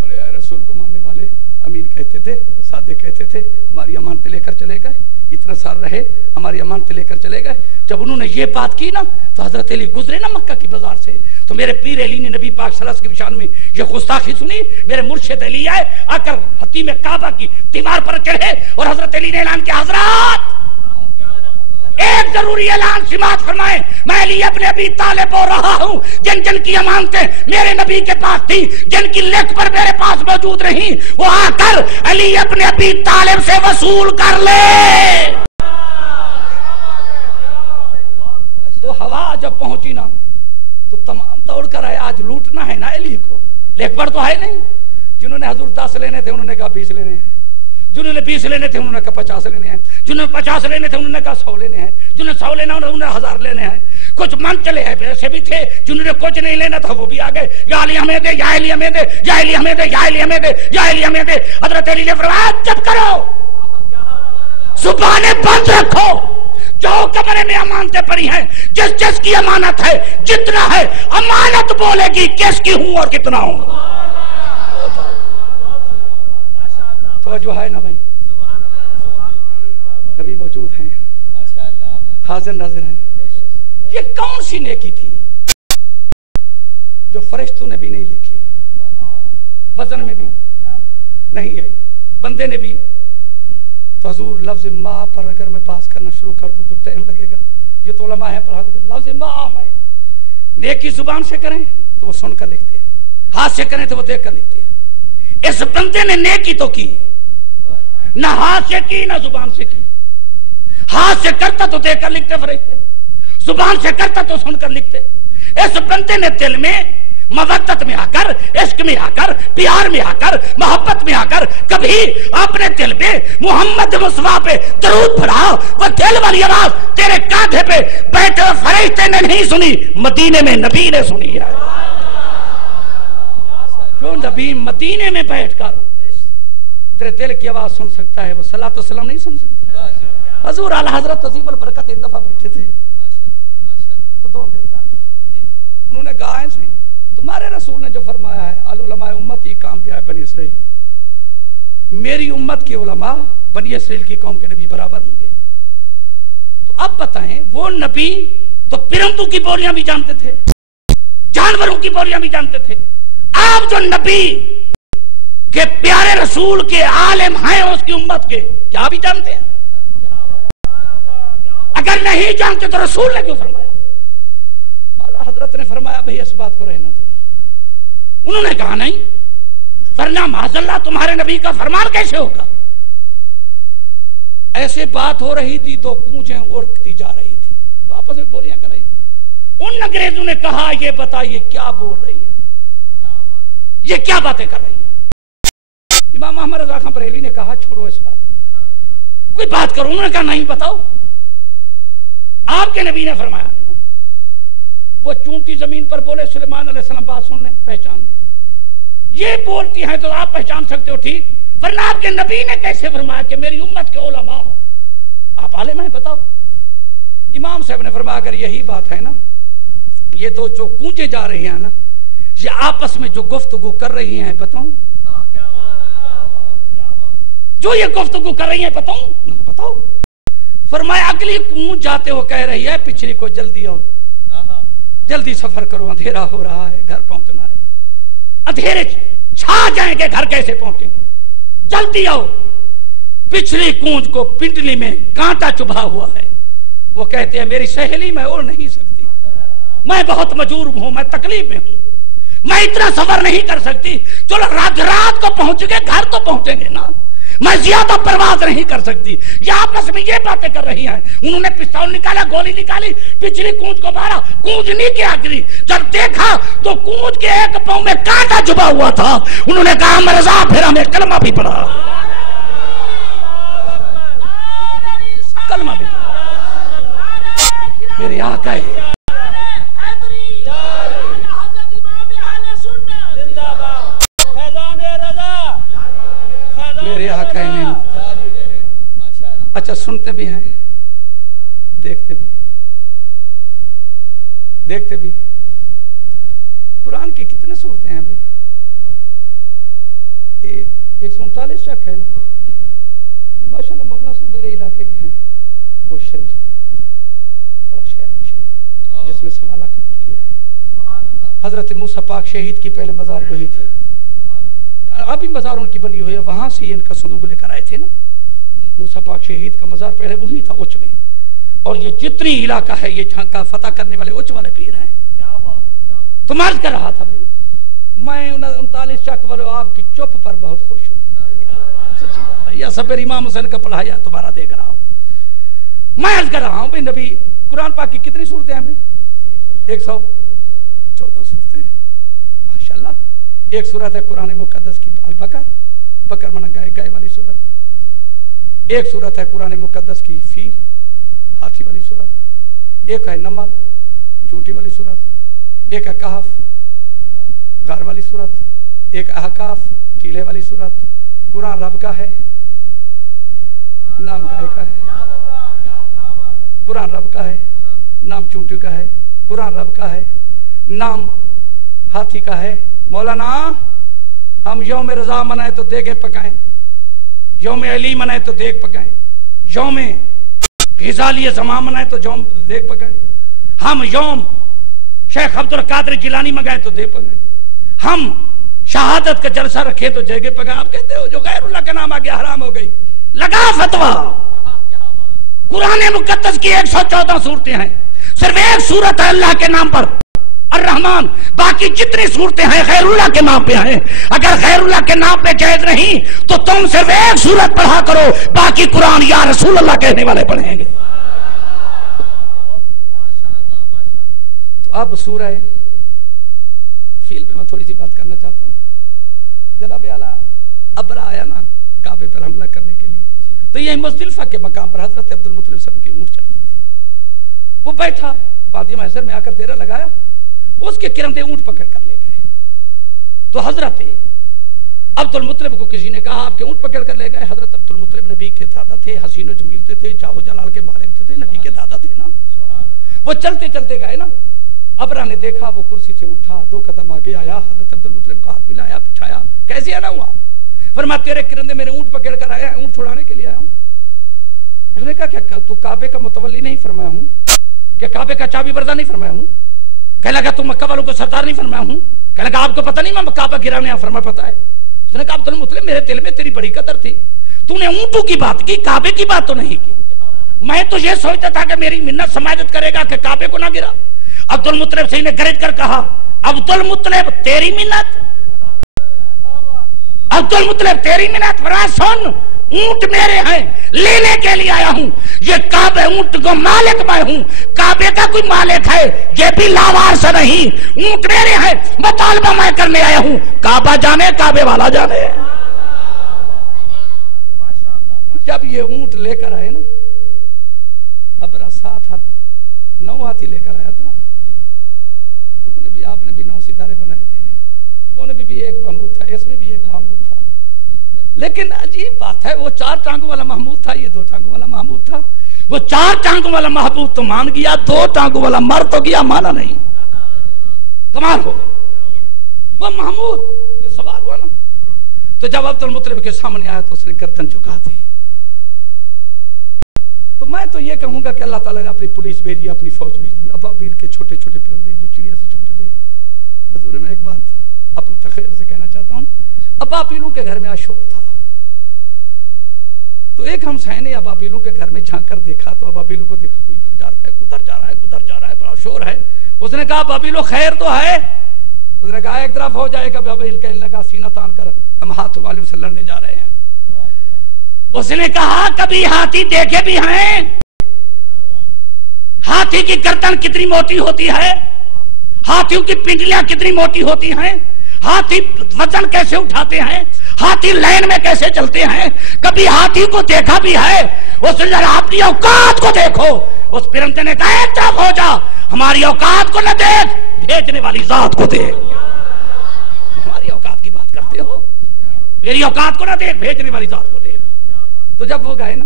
بڑے آئے رسول کو ماننے والے، امین کہتے تھے، صادق کہتے تھے، ہماری امانتیں لے کر چلے گئے، اتنا سال رہے ہماری امانتیں لے کر چلے گئے. جب انہوں نے یہ بات کی نا تو حضرت علی گزرے نا مکہ کی بازار سے تو میرے پیر علی نے نبی پاک صلی اللہ علیہ وسلم کی شان میں یہ گستاخی سنی. میرے مرشد علی آئے، آ کر حتیم کعبہ کی دیوار پر چڑھے اور حضرت علی نے اعلان کیا حضرات ایک ضروری اعلان سماعت فرمائیں، میں علی ابن ابی طالب بول رہا ہوں. جن جن کی امانتیں میرے نبی کے پاس تھی، جن کی لکھ پر میرے پاس موجود رہی، وہ آ کر علی ابن ابی طالب سے وصول کر لے. تو ہوا جب پہنچی نا تو تمام دوڑ کر آئے، آج لوٹنا ہے نا علی کو، لکھ پر تو ہے نہیں. جنہوں نے حضور 10 لینے تھے انہوں نے کہا 20 لینے ہیں، جنہوں نے 20 لینے تھے انہوں نے کہا 50 لینے ہیں، جنہوں نے 50 لینے تھے انہوں نے کہا 100 لینے ہیں، جنہوں نے 100 لینا انہوں نے 1000 لینے ہیں. کچھ من چلے ہیں ایسے بھی تھے جنہوں نے کچھ نہیں لینا تھا وہ بھی آ گئے، یا علی ہمیں دے، یا علی ہمیں دے، یا علی ہمیں دے، یا علی ہمیں دے، یا علی ہمیں دے. حضرت علی نے فرمایا چپ کرو، زبانیں بند رکھو. جو کمرے میں امانتیں پڑی ہیں، جس جس کی امانت ہے جتنا ہے امانت بولے گی کس کی ہوں اور کتنا ہوں. توجہ ہے نا بھائی؟ نبی موجود ہیں، حاضر ناظر ہیں. یہ کون سی نیکی تھی جو فرشتوں نے بھی نہیں لکھی، وزن میں بھی نہیں آئی، بندے نے بھی. تو حضور لفظ ماں پر اگر میں بات کرنا شروع کر دوں تو ٹائم لگے گا. یہ تو علماء ہیں پر لفظ ماں عام ہے. نیکی زبان سے کریں تو وہ سن کر لکھتے ہیں، ہاتھ سے کریں تو وہ دیکھ کر لکھتے ہیں. اس بندے نے نیکی تو کی، نہ ہاتھ سے کی نہ زبان سے کی. ہاتھ سے کرتا تو دیکھ کر لکھتے فرشتے، زبان سے کرتا تو سن کر لکھتے. اس بندے نے دل میں مودت میں آ کر، عشق میں آ کر، پیار میں آ کر، محبت میں آ کر کبھی اپنے دل پہ محمد مصطفیٰ پہ درود پڑھا. وہ دل والی آواز تیرے کاندھے پہ بیٹھے فرشتے نے نہیں سنی، مدینے میں نبی نے سنی ہے. جو نبی مدینے میں بیٹھ کر تیرے دل کی آواز سن سکتا ہے وہ صلاۃ و سلام نہیں سن سکتا. حضور اعلی حضرت عظیم البرکت ایک دفعہ بیٹھے تھے تو دو انگریز آ گئے. انہوں نے کہا ہے صحیح تمہارے رسول نے جو فرمایا ہے علماء امت یہ کام پہ آئے بنی اسرائیل، میری امت کے علماء بنی اسرائیل کی قوم کے نبی برابر ہوں گے. تو اب بتائیں وہ نبی تو پرندوں کی بولیاں بھی جانتے تھے، جانوروں کی بولیاں بھی جانتے تھے. آپ جو نبی کے پیارے رسول کے عالم ہیں اس کی امت کے کیا بھی جانتے ہیں؟ اگر نہیں جانتے تو رسول نے کیوں فرمایا؟ حضرت نے فرمایا بھئی اس بات کو رہنا دو. انہوں نے کہا نہیں، ورنہ معاذ اللہ تمہارے نبی کا فرمان کیسے ہوگا؟ ایسے بات ہو رہی تھی تو کونچیں اڑتی جا رہی تھی تو آپس میں بولیاں کر رہی تھی. ان انگریزوں نے کہا یہ بتائیے کیا بول رہی ہے، یہ کیا باتیں کر رہی ہے؟ امام احمد رضا خان بریلوی نے کہا چھوڑو اس بات کو، کوئی بات کرو. انہوں نے کہا نہیں بتاؤ. آپ کے نبی نے فرمایا وہ چونٹی زمین پر بولے سلیمان علیہ السلام بات سن لیں پہچان لیں، یہ بولتی ہیں تو آپ پہچان سکتے ہو ٹھیک، ورنہ آپ کے نبی نے کیسے فرمایا کہ میری امت کے علماء آپ عالم ہیں بتاؤ. امام صاحب نے فرمایا اگر یہی بات ہے نا, یہ دو جو گونجے جا رہی ہیں نا, یہ آپس میں جو گفتگو کر رہی ہیں بتاؤں, جو یہ گفتگو کر رہی ہیں بتاؤ. فرمایا اگلی گونج جاتے ہو کہہ رہی ہے پچھلی کو جلدی آؤ, جلدی سفر کرو, اندھیرا ہو رہا ہے, گھر پہنچنا ہے. اندھیرے چھا جائیں گے, گھر کیسے پہنچیں گے, جلدی آؤ. پچھلی گونج کو پنڈلی میں کانٹا چبھا ہوا ہے. وہ کہتے ہیں میری سہیلی میں اور نہیں سکتی, میں بہت مجبور ہوں, میں تکلیف میں ہوں, میں اتنا سفر نہیں کر سکتی. چلو رات کو پہنچ گئے, گھر تو پہنچیں گے نا, میں زیادہ پرواز نہیں کر سکتی. یہ آپس میں یہ باتیں کر رہی ہیں. انہوں نے پستول نکالا, گولی نکالی, پچھلی گونج کو مارا, گونج نہیں کیا گری. جب دیکھا تو گونج کے ایک پاؤں میں کانٹا چھپا ہوا تھا. انہوں نے کہا مرزا, پھر ہمیں کلمہ بھی پڑھا, کلمہ بھی پڑھا. میرے آقا ہے میرے آقا ہے. اچھا سنتے بھی ہیں, دیکھتے بھی. قرآن کی کتنے صورتیں ہیں بھائی؟ 139 شک ہے نا. ماشاءاللہ مولانا سے میرے علاقے کے ہیں, وہ شریف کے بڑا شہر ہے, وہ شریف جس میں 1.25 لاکھ پیر ہے. حضرت موسیٰ پاک شہید کی پہلے مزار وہی تھی, ابھی مزار ان کی بنی ہوئی ہے. وہاں سے ان کا صندوق لے کر آئے تھے نا. موسیٰ پاک شہید کا مزار پہلے وہی تھا اچ میں. اور یہ جتنی علاقہ ہے یہ جھانکا فتح کرنے والے اچ والے پیر ہیں. تو مرض کر رہا تھا بھائی, میں 39 شک والے آپ کی چپ پر بہت خوش ہوں. یا صبر امام حسین کا پڑھایا تمہارا دیکھ رہا ہوں. میں عرض کر رہا ہوں بھائی نبی قرآن پاک کی کتنی صورتیں ہیں بھائی؟ 114 صورتیں ہیں ماشاءاللہ. ایک صورت ہے قرآن مقدس کی البقر, بکر منع گائے والی صورت. ایک صورت ہے قرآن مقدس کی فیل, ہاتھی والی صورت. ایک ہے نمل, چونٹی والی صورت. ایک ہے کہف, غار والی صورت. ایک احقاف, ٹیلے والی صورت. قرآن رب کا ہے, نام گائے کا ہے. قرآن رب کا ہے, نام چونٹی کا ہے. قرآن رب کا ہے, نام ہاتھی کا ہے. مولانا ہم یوم رضا منائے تو دیگیں پکائیں, یوم علی منائے تو دیگ پکائیں, یوم غزالی زمان منائے تو دیگ پکائیں, ہم یوم شیخ عبد القادر جیلانی منگائے تو دیگ پکائیں, ہم شہادت کا جلسہ رکھے تو جگہ پکائیں. آپ کہتے ہو جو غیر اللہ کا نام آ گیا حرام ہو گئی. لگا فتویٰ. قرآن مقدس کی 114 صورتیں ہیں, صرف ایک صورت ہے اللہ کے نام پر الرحمن, باقی جتنی صورتیں ہیں خیر اللہ کے نام پہ ہیں. اگر خیر اللہ کے نام پہ جائز نہیں تو تم صرف ایک صورت پڑھا کرو, باقی قرآن یا رسول اللہ کہنے والے پڑھیں گے. تو اب سورہ فیل پہ میں تھوڑی سی بات کرنا چاہتا ہوں. جناب اعلیٰ ابرا آیا نا کعبے پر حملہ کرنے کے لیے, تو یہ مزدلفہ کے مقام پر حضرت عبد المطلب صاحب کے اونٹ چلتے تھے. وہ بیٹھا وادی محشر میں آ کر دیرہ لگایا, اس کے کرندے اونٹ پکڑ کر لے گئے. تو حضرت عبد المطلب کو کسی نے کہا آپ کے اونٹ پکڑ کر لے گئے. حضرت عبد المطلب نبی کے دادا تھے, حسین و جمیل تھے, جاہو جلال کے مالک تھے, نبی کے دادا تھے نا. وہ چلتے چلتے گئے نا. ابرا نے دیکھا, وہ کرسی سے اٹھا, 2 قدم آگے آیا, حضرت عبد المطلب کو ہاتھ ملایا, بٹھایا. کیسے آنا ہوا؟ فرمایا تیرے کرندے میرے اونٹ پکڑ کر آیا, اونٹ چھڑانے کے لیے آیا ہوں. اس نے کہا کیا تو کعبے کا متولی نہیں فرمایا ہوں, کہ کعبے کا چابی بردار نہیں فرمایا ہوں, کہنے لگا تم مکہ والوں کو سردار نہیں فرمایا ہوں, کہنے لگا آپ کو پتہ نہیں میں کعبہ گرانے آیا, فرمایا پتہ ہے. اس نے کہا عبد المطلب میرے دل میں تیری بڑی قدر تھی, تو نے اونٹوں کی بات کی, کعبے کی بات تو نہیں کی. میں تو یہ سوچتا تھا کہ میری منت سماجت کرے گا کہ کعبے کو نہ گرا. عبد المطلب سے انہیں گرج کر کہا عبد المطلب تیری منت, عبد المطلب تیری منت. فرمایا سن, اونٹ میرے ہیں, لینے کے لیے آیا ہوں. یہ کعبے اونٹ کو مالک میں ہوں, کعبے کا کوئی مالک ہے یہ بھی لاوار سے نہیں. اونٹ میرے ہیں, مطالبہ میں کرنے آیا ہوں, کعبہ جانے کعبے والا جانے. جب یہ اونٹ لے کر آئے نا, ابرا 7 ہاتھ 9 ہاتھی لے کر آیا تھا. تم نے بھی, آپ نے بھی 9 ستارے بنائے تھے, انہوں نے بھی ایک محمود تھا, اس میں بھی ایک محمود تھا. لیکن عجیب بات ہے, وہ 4 ٹانگوں والا محمود تھا, یہ 2 ٹانگوں والا محمود تھا. وہ 4 ٹانگوں والا محبوب تو مان گیا، 2 ٹانگوں والا مر تو گیا، مانا نہیں. کمال ہو گئی. وہ محمود یہ سوال ہوا نا، تو جب عبد المطلب کے سامنے آیا تو اس نے گردن جھکا دی. تو میں تو یہ کہوں گا کہ اللہ تعالیٰ نے اپنی پولیس بھیجی، اپنی فوج بھیجی. ابابیل کے چھوٹے چھوٹے پرندے جو چڑیا سے چھوٹے تھے. حضور میں ایک بات اپنی تخیر سے کہنا چاہتا ہوں. ابابیلوں کے گھر میں اشور تھا، تو ایک ہمسائے نے ابابیلوں کے گھر میں جھانک کر دیکھا، تو ابابیلوں کو دیکھا کوئی ادھر جا رہا ہے، کوئی ادھر جا رہا ہے، کوئی ادھر جا رہا ہے، بڑا شور ہے. اس نے کہا ابابیلو خیر تو ہے؟ اس نے کہا ایک طرف ہو جائے گا. ابابیل کہنے لگا سینہ تان کر ہم ہاتھ والوں سے لڑنے جا رہے ہیں. اس نے کہا کبھی ہاتھی دیکھے بھی ہیں؟ ہاتھی کی گردن کتنی موٹی ہوتی ہے، ہاتھیوں کی پنڈلیاں کتنی موٹی ہوتی ہیں، ہاتھی وزن کیسے اٹھاتے ہیں، ہاتھی لائن میں کیسے چلتے ہیں، کبھی ہاتھی کو دیکھا بھی ہے؟ اس نے ذرا اپنی اوقات کو دیکھو. اس پرندے نے کہا ایک طرف ہو جا، ہماری اوقات کو نہ دیکھ، بھیجنے والی ذات کو دیکھ. ہماری اوقات کی بات کرتے ہو، میری اوقات کو نہ دیکھ، بھیجنے والی ذات کو دیکھ. تو جب وہ گئے نا،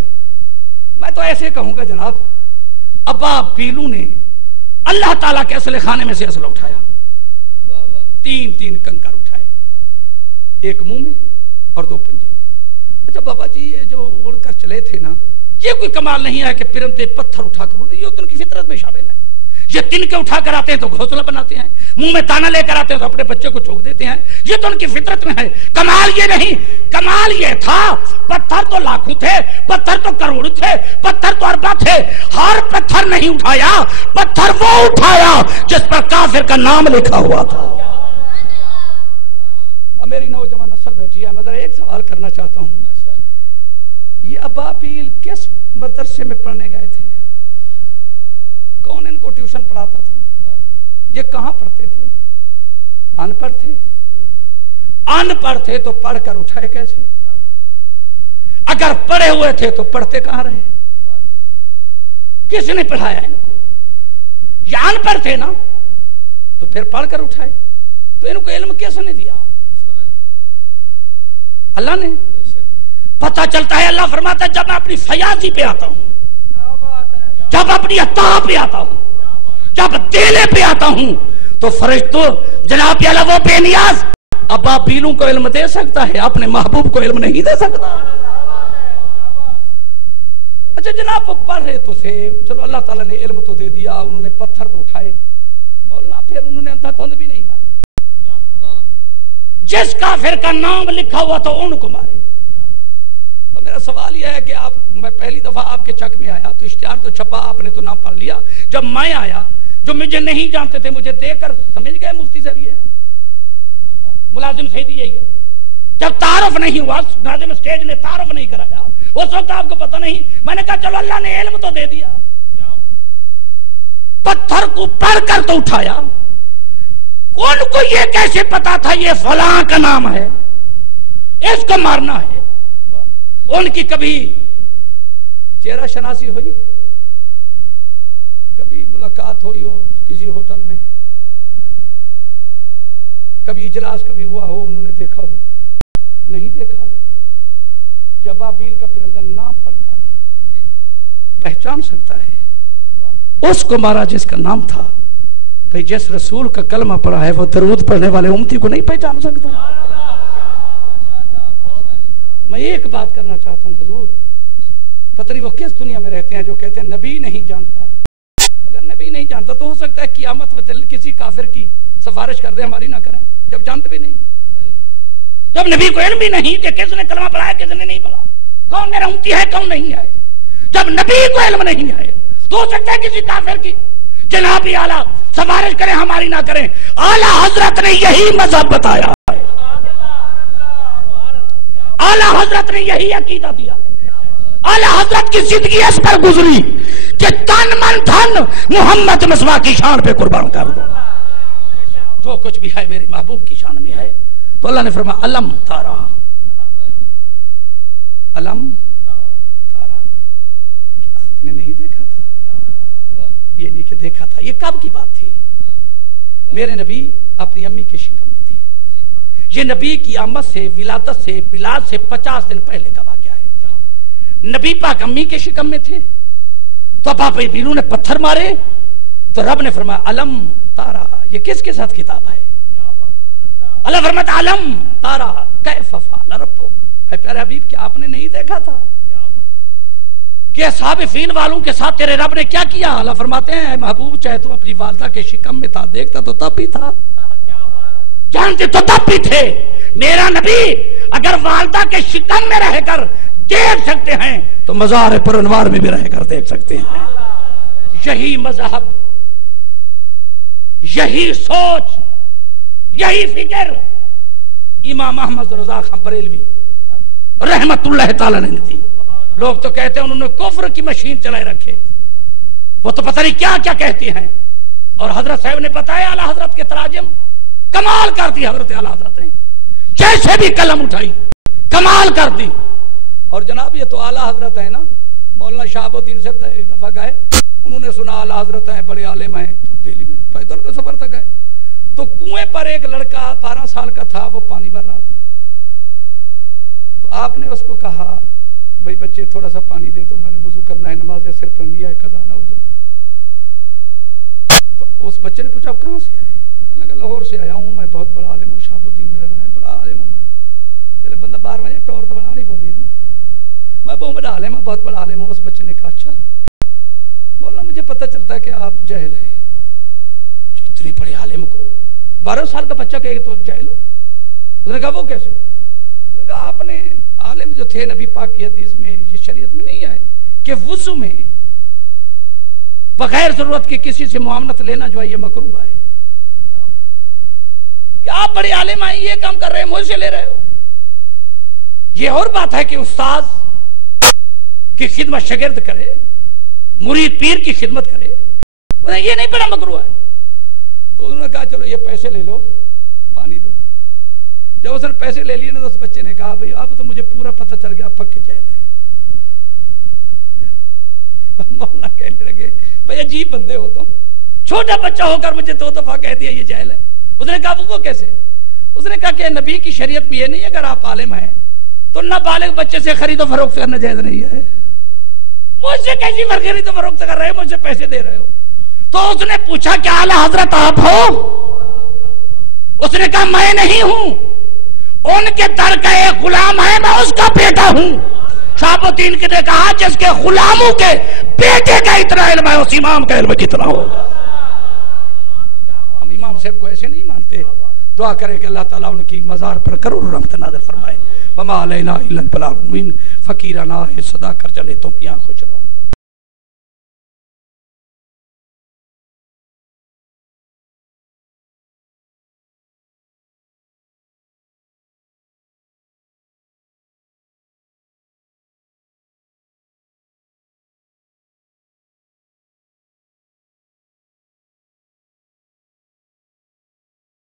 میں تو ایسے کہوں گا جناب، ابابیلوں نے اللہ تعالیٰ کے اسلحے خانے میں سے اسلحہ اٹھایا. 3 کنکر اٹھائے، ایک منہ میں اور 2 پنجے میں. اچھا بابا جی یہ جو اڑ کر چلے تھے نا، یہ کوئی کمال نہیں ہے کہ پرندے پتھر اٹھا کر اڑتے، یہ تو ان کی فطرت میں شامل ہے. یہ تنکے اٹھا کر آتے ہیں تو گھونسلہ بناتے ہیں، منہ میں دانا لے کر آتے ہیں تو اپنے بچے کو چوک دیتے ہیں. یہ تو ان کی فطرت میں ہے. کمال یہ نہیں، کمال یہ تھا پتھر تو لاکھوں تھے، پتھر تو کروڑ تھے، پتھر تو ارباں تھے، ہر پتھر نہیں اٹھایا، پتھر وہ اٹھایا جس پر کافر کا نام لکھا ہوا تھا. اب میری نوجوان نسل بیٹھی ہے، میں ذرا ایک سوال کرنا چاہتا ہوں. یہ ابابیل کس مدرسے میں پڑھنے گئے تھے؟ کون ان کو ٹیوشن پڑھاتا تھا؟ یہ کہاں پڑھتے تھے؟ ان پڑھ تھے؟ ان پڑھ تھے تو پڑھ کر اٹھائے کیسے؟ اگر پڑھے ہوئے تھے تو پڑھتے کہاں رہے؟ کس نے پڑھایا ان کو؟ یہ ان پڑھ تھے نا، تو پھر پڑھ کر اٹھائے. تو ان کو علم کیسے نے دیا؟ اللہ نے. پتہ چلتا ہے اللہ فرماتا ہے جب میں اپنی فیاضی پہ آتا ہوں، جب اپنی عطا پہ آتا ہوں، جب دینے پہ آتا ہوں، تو فرشتوں جناب اللہ وہ بے نیاز ابابیلوں کو علم دے سکتا ہے، اپنے محبوب کو علم نہیں دے سکتا. اچھا جناب وہ پڑھ رہے تو تھے، چلو اللہ تعالیٰ نے علم تو دے دیا، انہوں نے پتھر تو اٹھائے، اور پھر انہوں نے اندھا دھند بھی نہیں مارے. جس کافر کا نام لکھا ہوا تو ان کو مارے. تو میرا سوال یہ ہے کہ میں پہلی دفعہ آپ کے چک میں آیا تو اشتہار تو چھپا، آپ نے تو نام پڑھ لیا. جب میں آیا جو مجھے نہیں جانتے تھے، مجھے دیکھ کر سمجھ گئے مفتی صاحب یہ ہے، ملازم سیدھی یہی ہے. جب تعارف نہیں ہوا، ناظم اسٹیج نے تعارف نہیں کرایا، اس وقت آپ کو پتہ نہیں. میں نے کہا چلو اللہ نے علم تو دے دیا، پتھر کو پڑھ کر تو اٹھایا. ان کو یہ کیسے پتا تھا یہ فلاں کا نام ہے، اس کو مارنا ہے؟ ان کی کبھی چہرہ شناسی ہوئی، کبھی ملاقات ہوئی ہو کسی ہوٹل میں، کبھی اجلاس کبھی ہوا ہو، انہوں نے دیکھا ہو؟ نہیں دیکھا. جب ابابیل کا پرندہ نام پڑھ کر پہچان سکتا ہے اس کو مارا جس کا نام تھا. بھئی جس رسول کا کلمہ پڑھا ہے وہ درود پڑھنے والے امتی کو نہیں پہچان سکتا. میں ایک بات کرنا چاہتا ہوں حضور، پتہ نہیں وہ کس دنیا میں رہتے ہیں جو کہتے ہیں نبی نہیں جانتا. اگر نبی نہیں جانتا تو ہو سکتا ہے قیامت و دل کسی کافر کی سفارش کر دے، ہماری نہ کریں، جب جانتے بھی نہیں. جب نبی کو علم بھی نہیں کہ کس نے کلمہ پڑھا ہے کس نے نہیں پڑھا، کون میرا امتی ہے کون نہیں ہے، جب نبی کو علم نہیں ہے تو ہو سکتا ہے کسی کافر کی جناب اعلیٰ سفارش کریں، ہماری نہ کریں. اعلیٰ حضرت نے یہی مذہب بتایا ہے، اعلیٰ حضرت نے یہی عقیدہ دیا ہے. اعلیٰ حضرت کی زندگی اس پر گزری کہ تن من دھن محمد مصطفیٰ کی شان پہ قربان کر دو. جو کچھ بھی ہے میرے محبوب کی شان میں ہے. تو اللہ نے فرمایا علم تارا، علم تارا، آپ نے نہیں دیکھا تھا؟ یہ نہیں کہ دیکھا تھا. یہ کب کی بات تھی؟ میرے نبی اپنی امی کے شکم میں تھے. یہ نبی کی آمد سے، ولادت سے، میلاد سے 50 دن پہلے کا واقعہ ہے. نبی پاک امی کے شکم میں تھے. تو ابا بینو نے پتھر مارے تو رب نے فرمایا علم تارا، یہ کس کے ساتھ کتاب ہے؟ اللہ فرماتا علم تارا کیف فعل ربک، اے پیارے حبیب کیا آپ نے نہیں دیکھا تھا کہ اصحاب فیل والوں کے ساتھ تیرے رب نے کیا کیا؟ اللہ فرماتے ہیں اے محبوب چاہے تو اپنی والدہ کے شکم میں تھا، دیکھتا تو تب بھی تھا، جانتے تو تب بھی تھے۔ میرا نبی اگر والدہ کے شکم میں رہ کر دیکھ سکتے ہیں تو مزار پر انوار میں بھی رہ کر دیکھ سکتے ہیں۔ یہی مذہب، یہی سوچ، یہی فکر امام احمد رضا خان بریلوی رحمت اللہ تعالی نے دی۔ لوگ تو کہتے ہیں انہوں نے کفر کی مشین چلائے رکھے، وہ تو پتہ نہیں کیا کیا کہتے ہیں۔ اور حضرت صاحب نے بتایا اعلیٰ حضرت کے تراجم کمال کر دی، حضرت اعلیٰ حضرت نے جیسے بھی قلم اٹھائی کمال کر دی۔ اور جناب یہ تو اعلیٰ حضرت ہے نا، مولانا شہاب الدین صاحب ایک دفعہ گئے، انہوں نے سنا اعلیٰ حضرت ہیں، بڑے عالم ہیں، تو دہلی میں پیدل کا سفر تک گئے تو کنویں پر ایک لڑکا 12 سال کا تھا، وہ پانی بھر رہا تھا، تو آپ نے اس کو کہا بھائی بچے تھوڑا سا پانی دے، تو میں نے وضو کرنا ہے، نماز سر پڑھنی ہے، قضا نہ ہو جائے۔ تو اس بچے نے پوچھا آپ کہاں سے آئے؟ کہنے لگا لاہور سے آیا ہوں، میں بہت بڑا عالم ہوں، شہاب الدین میرا نام ہے، بڑا عالم ہوں میں۔ چلے بندہ 12 بجے ٹور تو بنانی پڑتی ہے نا، میں بہت بڑا عالم ہوں، بہت بڑا عالم ہوں۔ اس بچے نے کہا اچھا بولنا مجھے پتہ چلتا ہے کہ آپ جاہل ہیں، اتنے بڑے عالم کو 12 سال کا بچہ کہے تو جاہل ہو؟ اس نے کہا وہ کیسے؟ اس نے کہا آپ نے عالم جو تھے نبی پاک کی حدیث میں، یہ شریعت میں نہیں آئے کہ وضو میں بغیر ضرورت کے کسی سے معاملت لینا جو ہے یہ مکروہ ہے؟ کہ آپ بڑے عالم آئے یہ کام کر رہے ہیں، مجھ سے لے رہے ہو؟ یہ اور بات ہے کہ استاذ کی خدمت شاگرد کرے، مرید پیر کی خدمت کرے، یہ نہیں بڑا مکروہ ہے۔ تو انہوں نے کہا چلو یہ پیسے لے لو، پانی دو۔ جب اس نے پیسے لے لیے نا تو اس بچے نے کہا بھئی اب تو مجھے پورا پتہ چل گیا پکے جاہل ہے۔ مولانا کہنے لگے بھئی عجیب بندے ہو تم، چھوٹا بچہ ہو کر مجھے 2 دفعہ کہہ دیا یہ جاہل ہے۔ اس نے کہا وہ کیسے؟ اس نے کہا کہ نبی کی شریعت میں یہ نہیں ہے اگر آپ عالم ہیں تو نابالغ بچے سے خرید و فروخت کرنا جائز نہیں ہے۔ مجھ سے کیسی خرید و فروخت کر رہے ہو، مجھ سے پیسے دے رہے ہو؟ تو اس نے پوچھا کہ اعلیٰ حضرت آپ ہو؟ اس نے کہا میں نہیں ہوں، ان کے در کا ایک غلام ہے، میں اس کا بیٹا ہوں۔ شہاب الدین نے کہا جس کے غلاموں کے بیٹے کا اتنا علم ہے اس امام کا علم کتنا ہوگا؟ ہم امام صاحب کو ایسے نہیں مانتے۔ دعا کرے کہ اللہ تعالیٰ ان کی مزار پر کروڑ رحمت نازل فرمائے۔ وما علینا الا البلاغ المبین۔ فقیرانہ صدا کر چلے تم یہاں خوش رہو۔